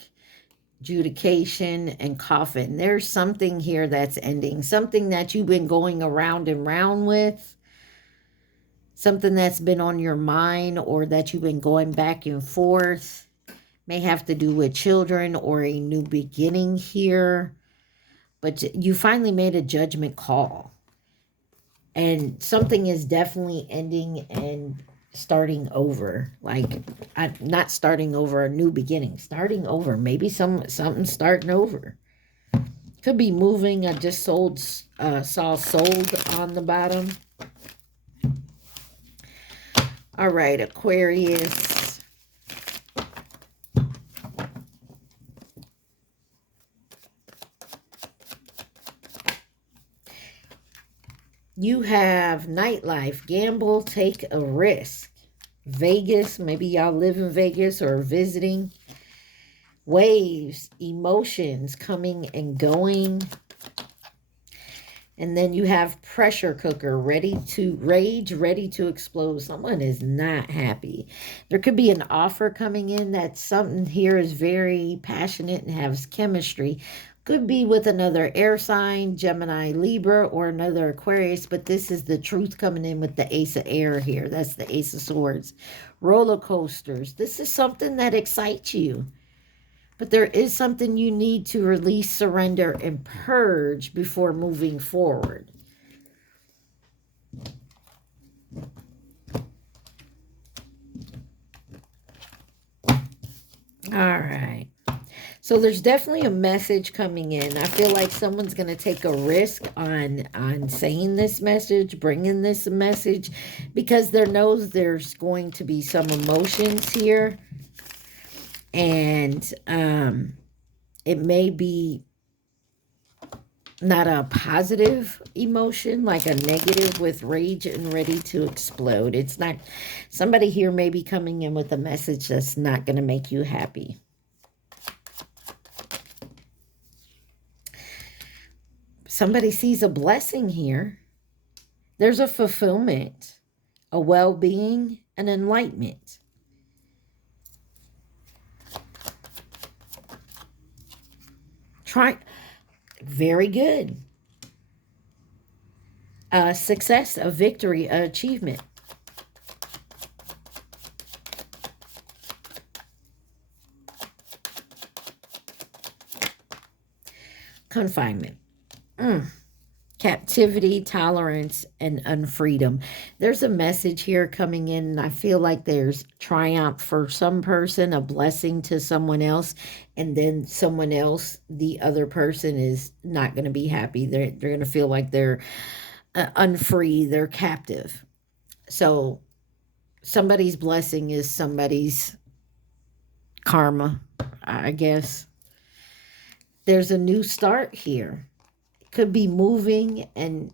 adjudication, and coffin. There's something here that's ending. Something that you've been going around and round with. Something that's been on your mind or that you've been going back and forth. May have to do with children or a new beginning here. But you finally made a judgment call. And something is definitely ending and starting over. Like, not starting over, a new beginning. Starting over. Maybe something starting over. Could be moving. I just saw sold on the bottom. All right, Aquarius. You have nightlife, gamble, take a risk. Vegas, maybe y'all live in Vegas or visiting. Waves, emotions coming and going. And then you have pressure cooker, ready to rage, ready to explode. Someone is not happy. There could be an offer coming in that something here is very passionate and has chemistry. Could be with another air sign, Gemini, Libra, or another Aquarius. But this is the truth coming in with the Ace of Air here. That's the Ace of Swords. Roller coasters. This is something that excites you. But there is something you need to release, surrender, and purge before moving forward. All right. So there's definitely a message coming in. I feel like someone's going to take a risk on saying this message, bringing this message, because there knows there's going to be some emotions here. And it may be not a positive emotion, like a negative with rage and ready to explode. It's not, somebody here may be coming in with a message that's not going to make you happy. Somebody sees a blessing here. There's a fulfillment, a well-being, an enlightenment. Very good. Success, a victory, an achievement. Confinement. captivity, tolerance, and unfreedom. There's a message here coming in, and I feel like there's triumph for some person, a blessing to someone else, and then someone else, the other person is not going to be happy. They're going to feel like they're unfree, they're captive. So somebody's blessing is somebody's karma, I guess. There's a new start here. Could be moving, and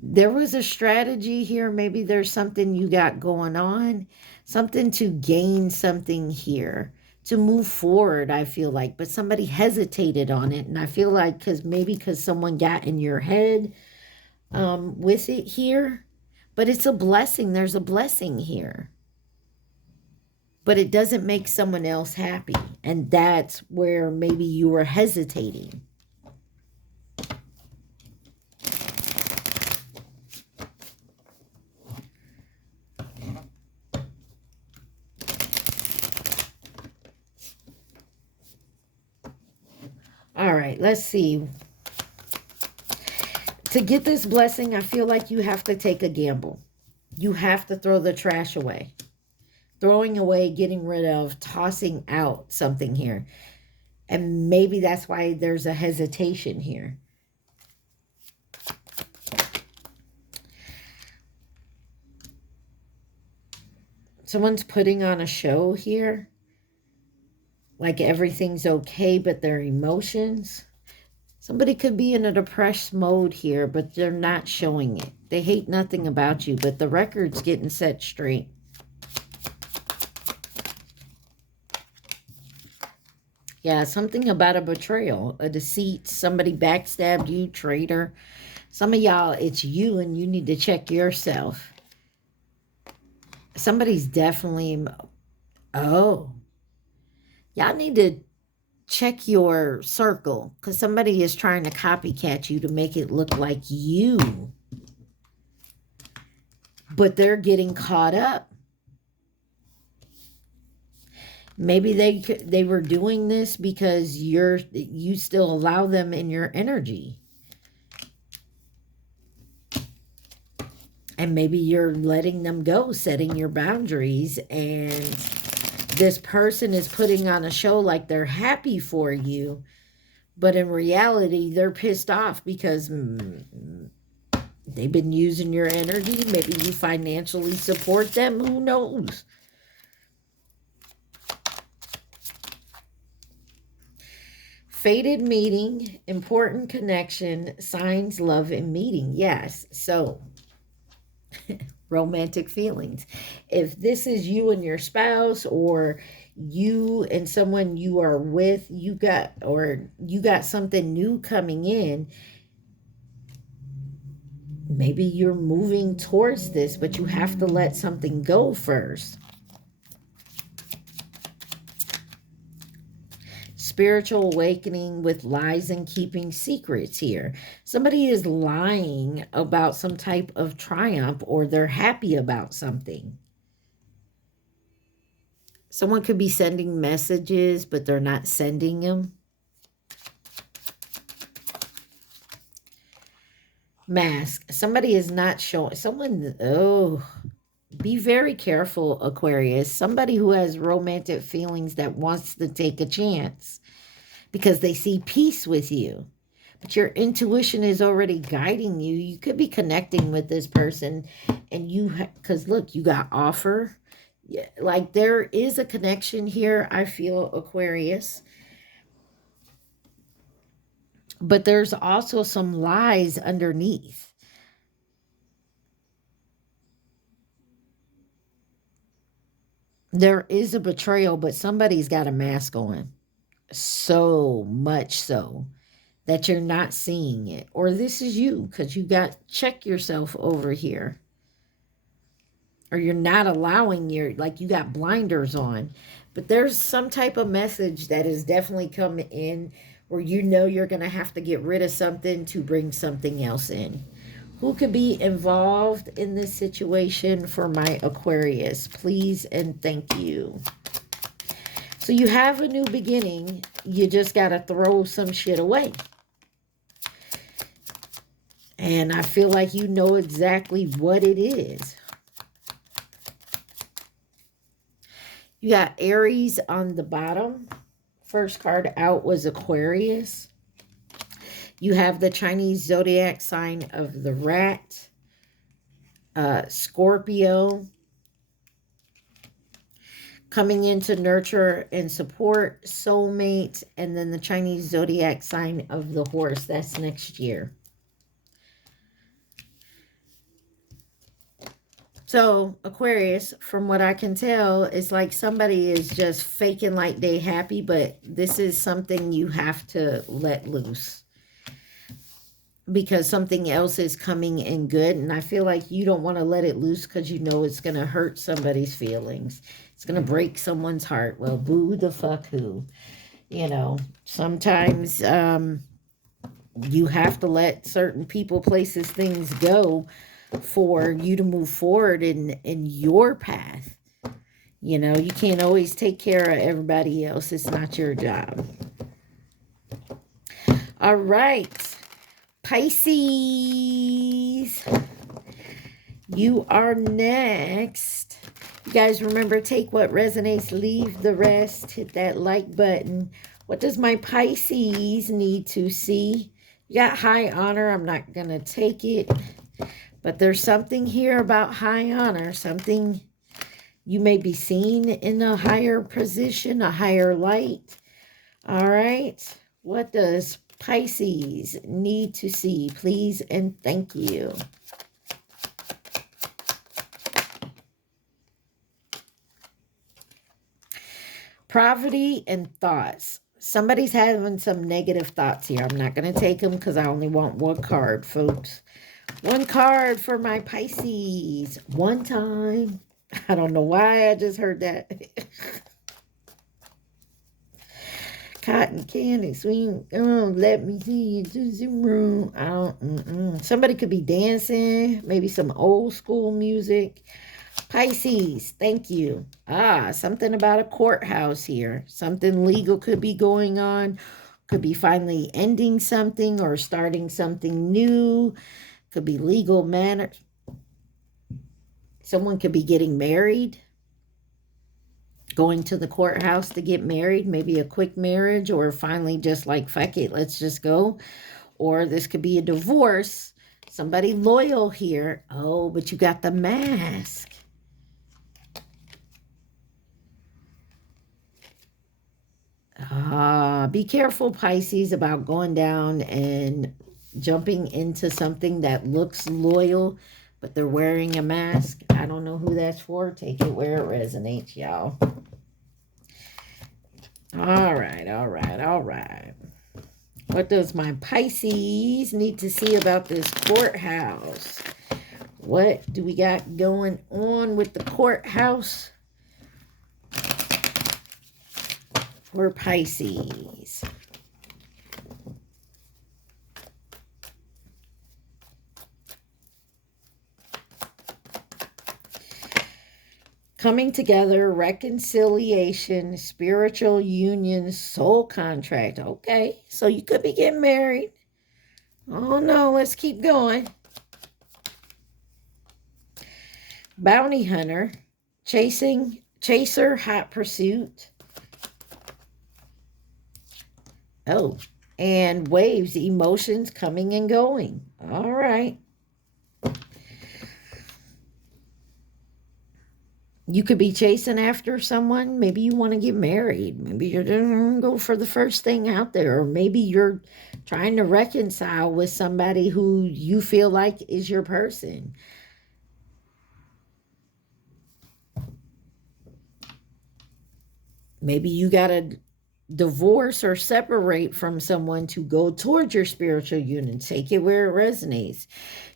there was a strategy here. Maybe there's something you got going on, something to gain something here, to move forward, I feel like. But somebody hesitated on it, and I feel like because someone got in your head with it here. But it's a blessing. There's a blessing here. But it doesn't make someone else happy. And that's where maybe you were hesitating. All right, let's see. To get this blessing, I feel like you have to take a gamble. You have to throw the trash away. Throwing away, getting rid of, tossing out something here. And maybe that's why there's a hesitation here. Someone's putting on a show here. Like everything's okay, but their emotions. Somebody could be in a depressed mode here, but they're not showing it. They hate nothing about you, but the record's getting set straight. Yeah, something about a betrayal, a deceit, somebody backstabbed you, traitor. Some of y'all, it's you and you need to check yourself. Somebody's definitely, oh, y'all need to check your circle because somebody is trying to copycat you to make it look like you. But they're getting caught up. Maybe they were doing this because you still allow them in your energy. And maybe you're letting them go, setting your boundaries, and this person is putting on a show like they're happy for you, but in reality, they're pissed off because they've been using your energy. Maybe you financially support them. Who knows? Fated meeting, important connection, signs, love, and meeting. Yes. So, romantic feelings. If this is you and your spouse, or you and someone you are with, you got something new coming in. Maybe you're moving towards this, but you have to let something go first. Spiritual awakening with lies and keeping secrets here. Somebody is lying about some type of triumph, or they're happy about something. Someone could be sending messages, but they're not sending them. Mask. Somebody is not showing. Someone, oh, be very careful, Aquarius. Somebody who has romantic feelings that wants to take a chance because they see peace with you. But your intuition is already guiding you. You could be connecting with this person, and because look, you got offer. Yeah, like there is a connection here, I feel, Aquarius. But there's also some lies underneath. There is a betrayal, but somebody's got a mask on. So much so that you're not seeing it. Or this is you, because you got check yourself over here. Or you're not allowing like you got blinders on. But there's some type of message that is definitely coming in where you know you're going to have to get rid of something to bring something else in. Who could be involved in this situation for my Aquarius? Please and thank you. So you have a new beginning. You just got to throw some shit away. And I feel like you know exactly what it is. You got Aries on the bottom. First card out was Aquarius. You have the Chinese zodiac sign of the rat. Scorpio. Coming in to nurture and support, soulmate. And then the Chinese zodiac sign of the horse. That's next year. So, Aquarius, from what I can tell, it's like somebody is just faking like they happy, but this is something you have to let loose. Because something else is coming in good, and I feel like you don't want to let it loose because you know it's going to hurt somebody's feelings. It's going to break someone's heart. Well, boo the fuck who. You know, sometimes you have to let certain people, places, things go for you to move forward in your path. You know, you can't always take care of everybody else. It's not your job. All right. Pisces. You are next. You guys remember, take what resonates, leave the rest. Hit that like button. What does my Pisces need to see? You got high honor. I'm not going to take it. But there's something here about high honor, something you may be seen in a higher position, a higher light. All right. What does Pisces need to see, please and thank you? Poverty and thoughts. Somebody's having some negative thoughts here. I'm not going to take them because I only want one card, folks. One card for my Pisces. One time. I don't know why I just heard that. Cotton candy, sweet. Oh, let me see you do some room. I don't. Somebody could be dancing. Maybe some old school music. Pisces, thank you. Something about a courthouse here. Something legal could be going on. Could be finally ending something or starting something new. Could be legal matters. Someone could be getting married. Going to the courthouse to get married. Maybe a quick marriage, or finally just like, fuck it, let's just go. Or this could be a divorce. Somebody loyal here. Oh, but you got the mask. Be careful, Pisces, about going down and jumping into something that looks loyal, but they're wearing a mask. I don't know who that's for. Take it where it resonates, y'all. All right. What does my Pisces need to see about this courthouse? What do we got going on with the courthouse for Pisces? Coming together, reconciliation, spiritual union, soul contract. Okay, so you could be getting married. Oh no, let's keep going. Bounty hunter, chaser, hot pursuit. Oh, and waves, emotions coming and going. All right. You could be chasing after someone. Maybe you want to get married. Maybe you're going to go for the first thing out there. Or maybe you're trying to reconcile with somebody who you feel like is your person. Maybe you got to divorce or separate from someone to go towards your spiritual union. Take it where it resonates.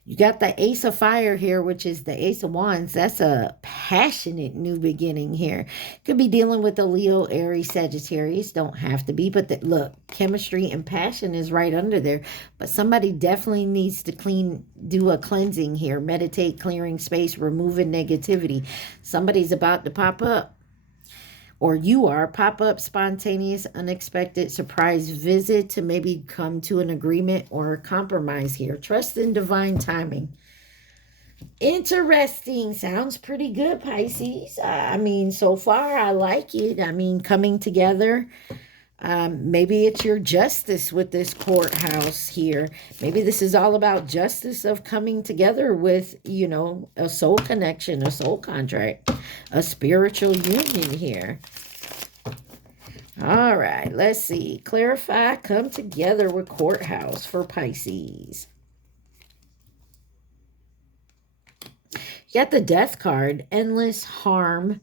You got the Ace of Fire here, which is the Ace of Wands. That's a passionate new beginning here. Could be dealing with a Leo, Aries, Sagittarius. Don't have to be, but look, chemistry and passion is right under there. But somebody definitely needs to do a cleansing here. Meditate, clearing space, removing negativity. Somebody's about to pop up. or you are, pop-up, spontaneous, unexpected, surprise visit to maybe come to an agreement or a compromise here. Trust in divine timing. Interesting. Sounds pretty good, Pisces. I mean, so far, I like it. I mean, coming together. Maybe it's your justice with this courthouse here. Maybe this is all about justice of coming together with, you know, a soul connection, a soul contract, a spiritual union here. All right, let's see. Clarify, come together with courthouse for Pisces. You got the death card, endless harm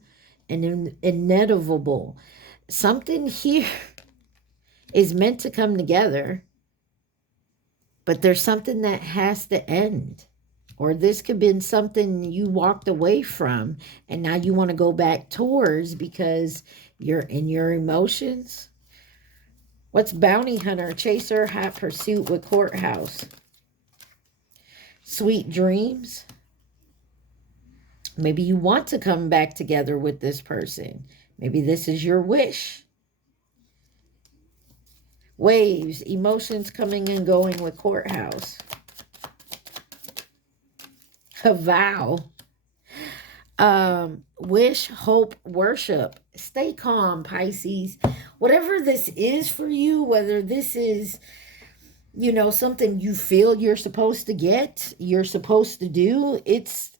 and inevitable. Something here is meant to come together, but there's something that has to end. Or this could have been something you walked away from and now you want to go back towards because you're in your emotions. What's bounty hunter, chaser, hot pursuit with courthouse? Sweet dreams. Maybe you want to come back together with this person. Maybe this is your wish. Waves, emotions coming and going with courthouse. A vow. Wish, hope, worship. Stay calm, Pisces. Whatever this is for you, whether this is, you know, something you feel you're supposed to get, you're supposed to do, it's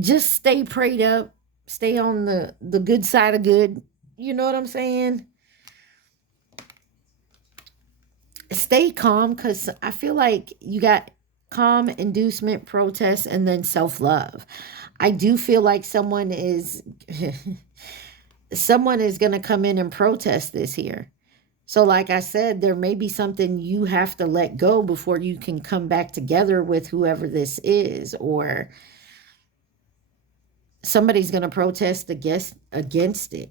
just stay prayed up. Stay on the good side of good. You know what I'm saying? Stay calm, because I feel like you got calm, inducement, protest, and then self-love. I do feel like someone is someone is going to come in and protest this here. So like I said, there may be something you have to let go before you can come back together with whoever this is, or somebody's going to protest against it.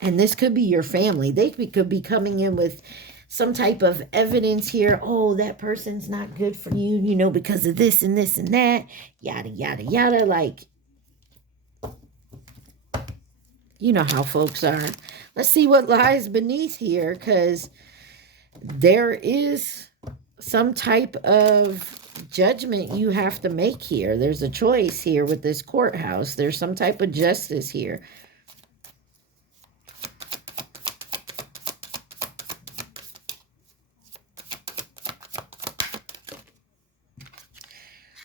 And this could be your family. They could be coming in with some type of evidence here. Oh, that person's not good for you, you know, because of this and this and that. Yada, yada, yada. Like, you know how folks are. Let's see what lies beneath here, because there is some type of judgment you have to make here. There's a choice here with this courthouse. There's some type of justice here.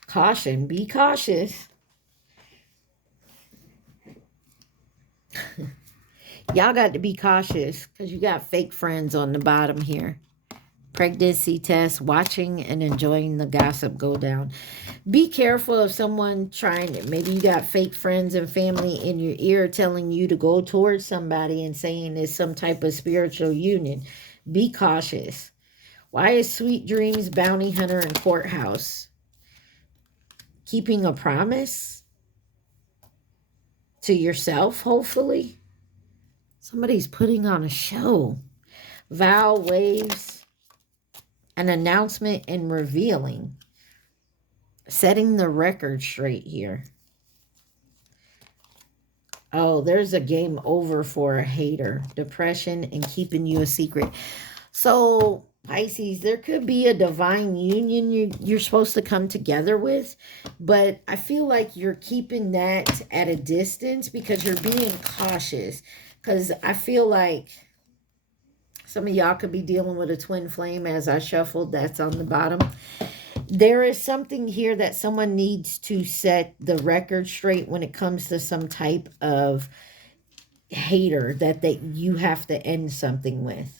Caution, be cautious. Y'all got to be cautious because you got fake friends on the bottom here. Pregnancy test, watching and enjoying the gossip go down. Be careful of someone trying to, maybe you got fake friends and family in your ear telling you to go towards somebody and saying it's some type of spiritual union. Be cautious. Why is sweet dreams, bounty hunter, and courthouse? Keeping a promise to yourself, hopefully. Somebody's putting on a show. Vow, waves, an announcement and revealing. Setting the record straight here. Oh, there's a game over for a hater. Depression and keeping you a secret. So, Pisces, there could be a divine union you're supposed to come together with, but I feel like you're keeping that at a distance because you're being cautious. Because I feel like some of y'all could be dealing with a twin flame. As I shuffled, that's on the bottom. There is something here that someone needs to set the record straight when it comes to some type of hater that you have to end something with.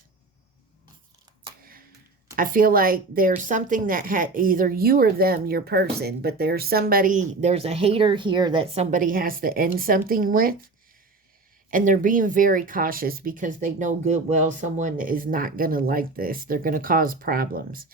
I feel like there's something that had either you or them, your person, but there's a hater here that somebody has to end something with. And they're being very cautious because they know good well someone is not going to like this. They're going to cause problems.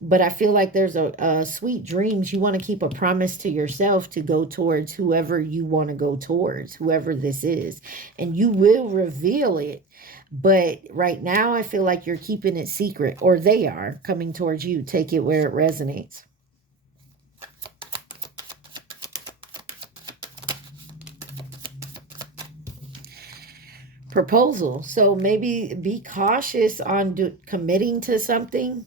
But I feel like there's a sweet dreams. You want to keep a promise to yourself to go towards whoever you want to go towards, whoever this is. And you will reveal it. But right now, I feel like you're keeping it secret, or they are coming towards you. Take it where it resonates. proposal. So maybe be cautious on committing to something,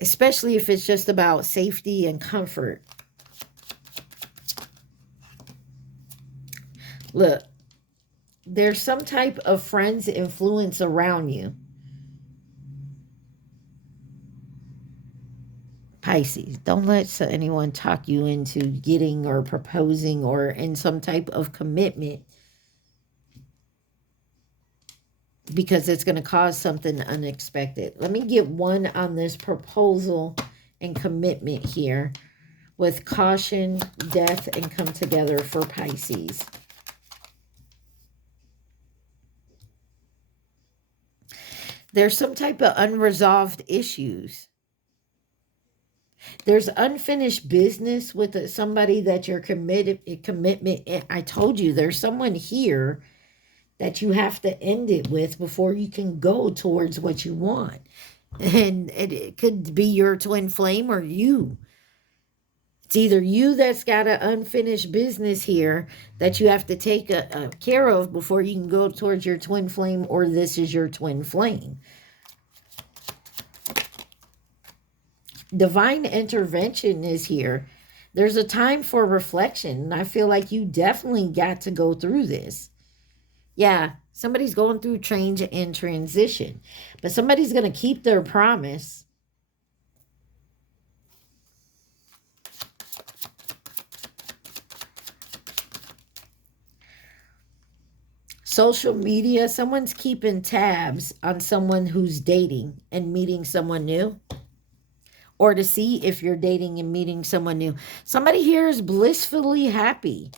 especially if it's just about safety and comfort. Look, there's some type of friends influence around you. Pisces, don't let anyone talk you into getting or proposing or in some type of commitment, because it's going to cause something unexpected. Let me get one on this proposal and commitment here with caution, death, and come together for Pisces. There's some type of unresolved issues. There's unfinished business with somebody that you're commitment. I told you there's someone here that you have to end it with before you can go towards what you want. And it could be your twin flame or you. It's either you that's got an unfinished business here that you have to take care of before you can go towards your twin flame, or this is your twin flame. Divine intervention is here. There's a time for reflection, and I feel like you definitely got to go through this. Yeah, somebody's going through change and transition, but somebody's going to keep their promise. Social media, someone's keeping tabs on someone who's dating and meeting someone new, or to see if you're dating and meeting someone new. Somebody here is blissfully happy.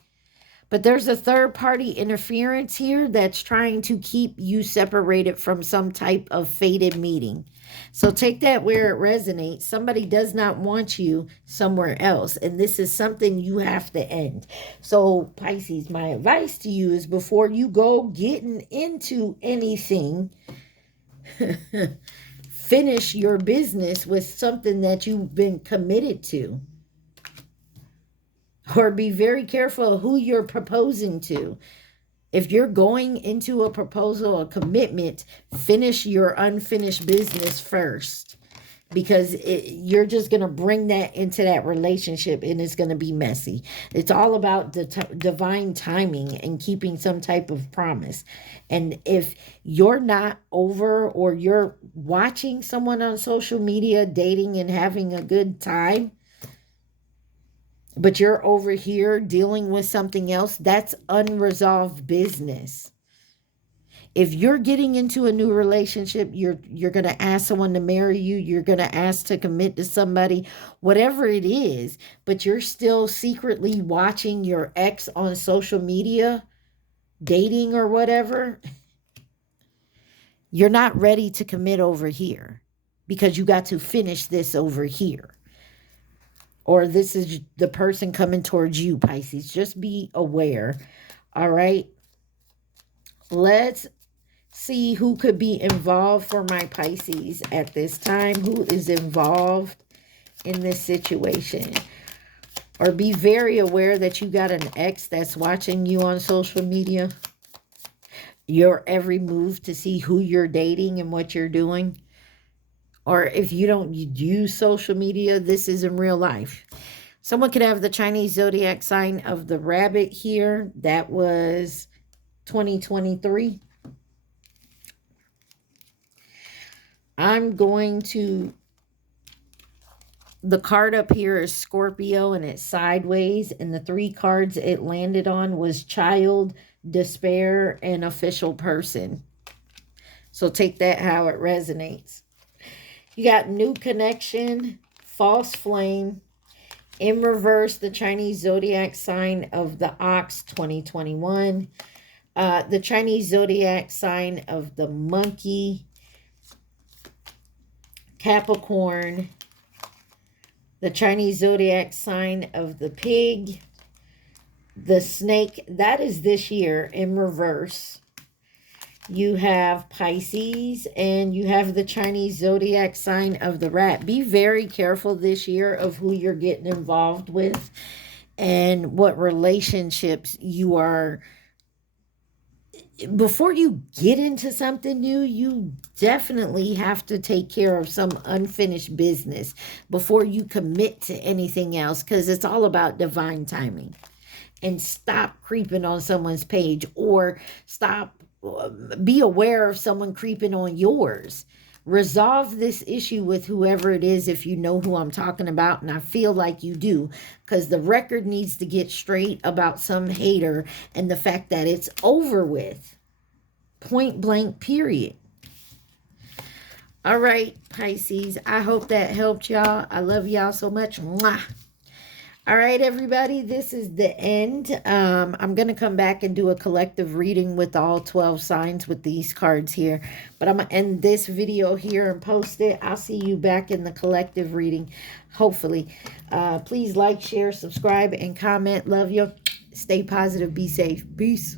But there's a third-party interference here that's trying to keep you separated from some type of fated meeting. So take that where it resonates. Somebody does not want you somewhere else, and this is something you have to end. So Pisces, my advice to you is before you go getting into anything, finish your business with something that you've been committed to. Or be very careful who you're proposing to. If you're going into a proposal, a commitment, finish your unfinished business first. Because you're just going to bring that into that relationship and it's going to be messy. It's all about the divine timing and keeping some type of promise. And if you're not over, or you're watching someone on social media dating and having a good time, but you're over here dealing with something else, that's unresolved business. If you're getting into a new relationship, you're going to ask someone to marry you, you're going to ask to commit to somebody, whatever it is, but you're still secretly watching your ex on social media, dating or whatever, you're not ready to commit over here because you got to finish this over here. Or this is the person coming towards you, Pisces. Just be aware. All right. Let's see who could be involved for my Pisces at this time. Who is involved in this situation? Or be very aware that you got an ex that's watching you on social media. Your every move to see who you're dating and what you're doing. Or if you don't use social media, this is in real life. Someone could have the Chinese zodiac sign of the rabbit here. That was 2023. I'm going to... The card up here is Scorpio and it's sideways. And the 3 cards it landed on was child, despair, and official person. So take that how it resonates. You got new connection, false flame, in reverse, the Chinese zodiac sign of the ox, 2021. The Chinese zodiac sign of the monkey, Capricorn. The Chinese zodiac sign of the pig, the snake. That is this year in reverse. You have Pisces, and you have the Chinese zodiac sign of the rat. Be very careful this year of who you're getting involved with and what relationships you are before you get into something new, you definitely have to take care of some unfinished business before you commit to anything else, because it's all about divine timing. And stop creeping on someone's page, or stop, be aware of someone creeping on yours. Resolve this issue with whoever it is, if you know who I'm talking about, and I feel like you do, because the record needs to get straight about some hater and the fact that it's over with. Point blank, period. All right, Pisces, I hope that helped y'all. I love y'all so much. Mwah. All right, everybody, this is the end. I'm going to come back and do a collective reading with all 12 signs with these cards here. But I'm going to end this video here and post it. I'll see you back in the collective reading, hopefully. Please like, share, subscribe, and comment. Love you. Stay positive. Be safe. Peace.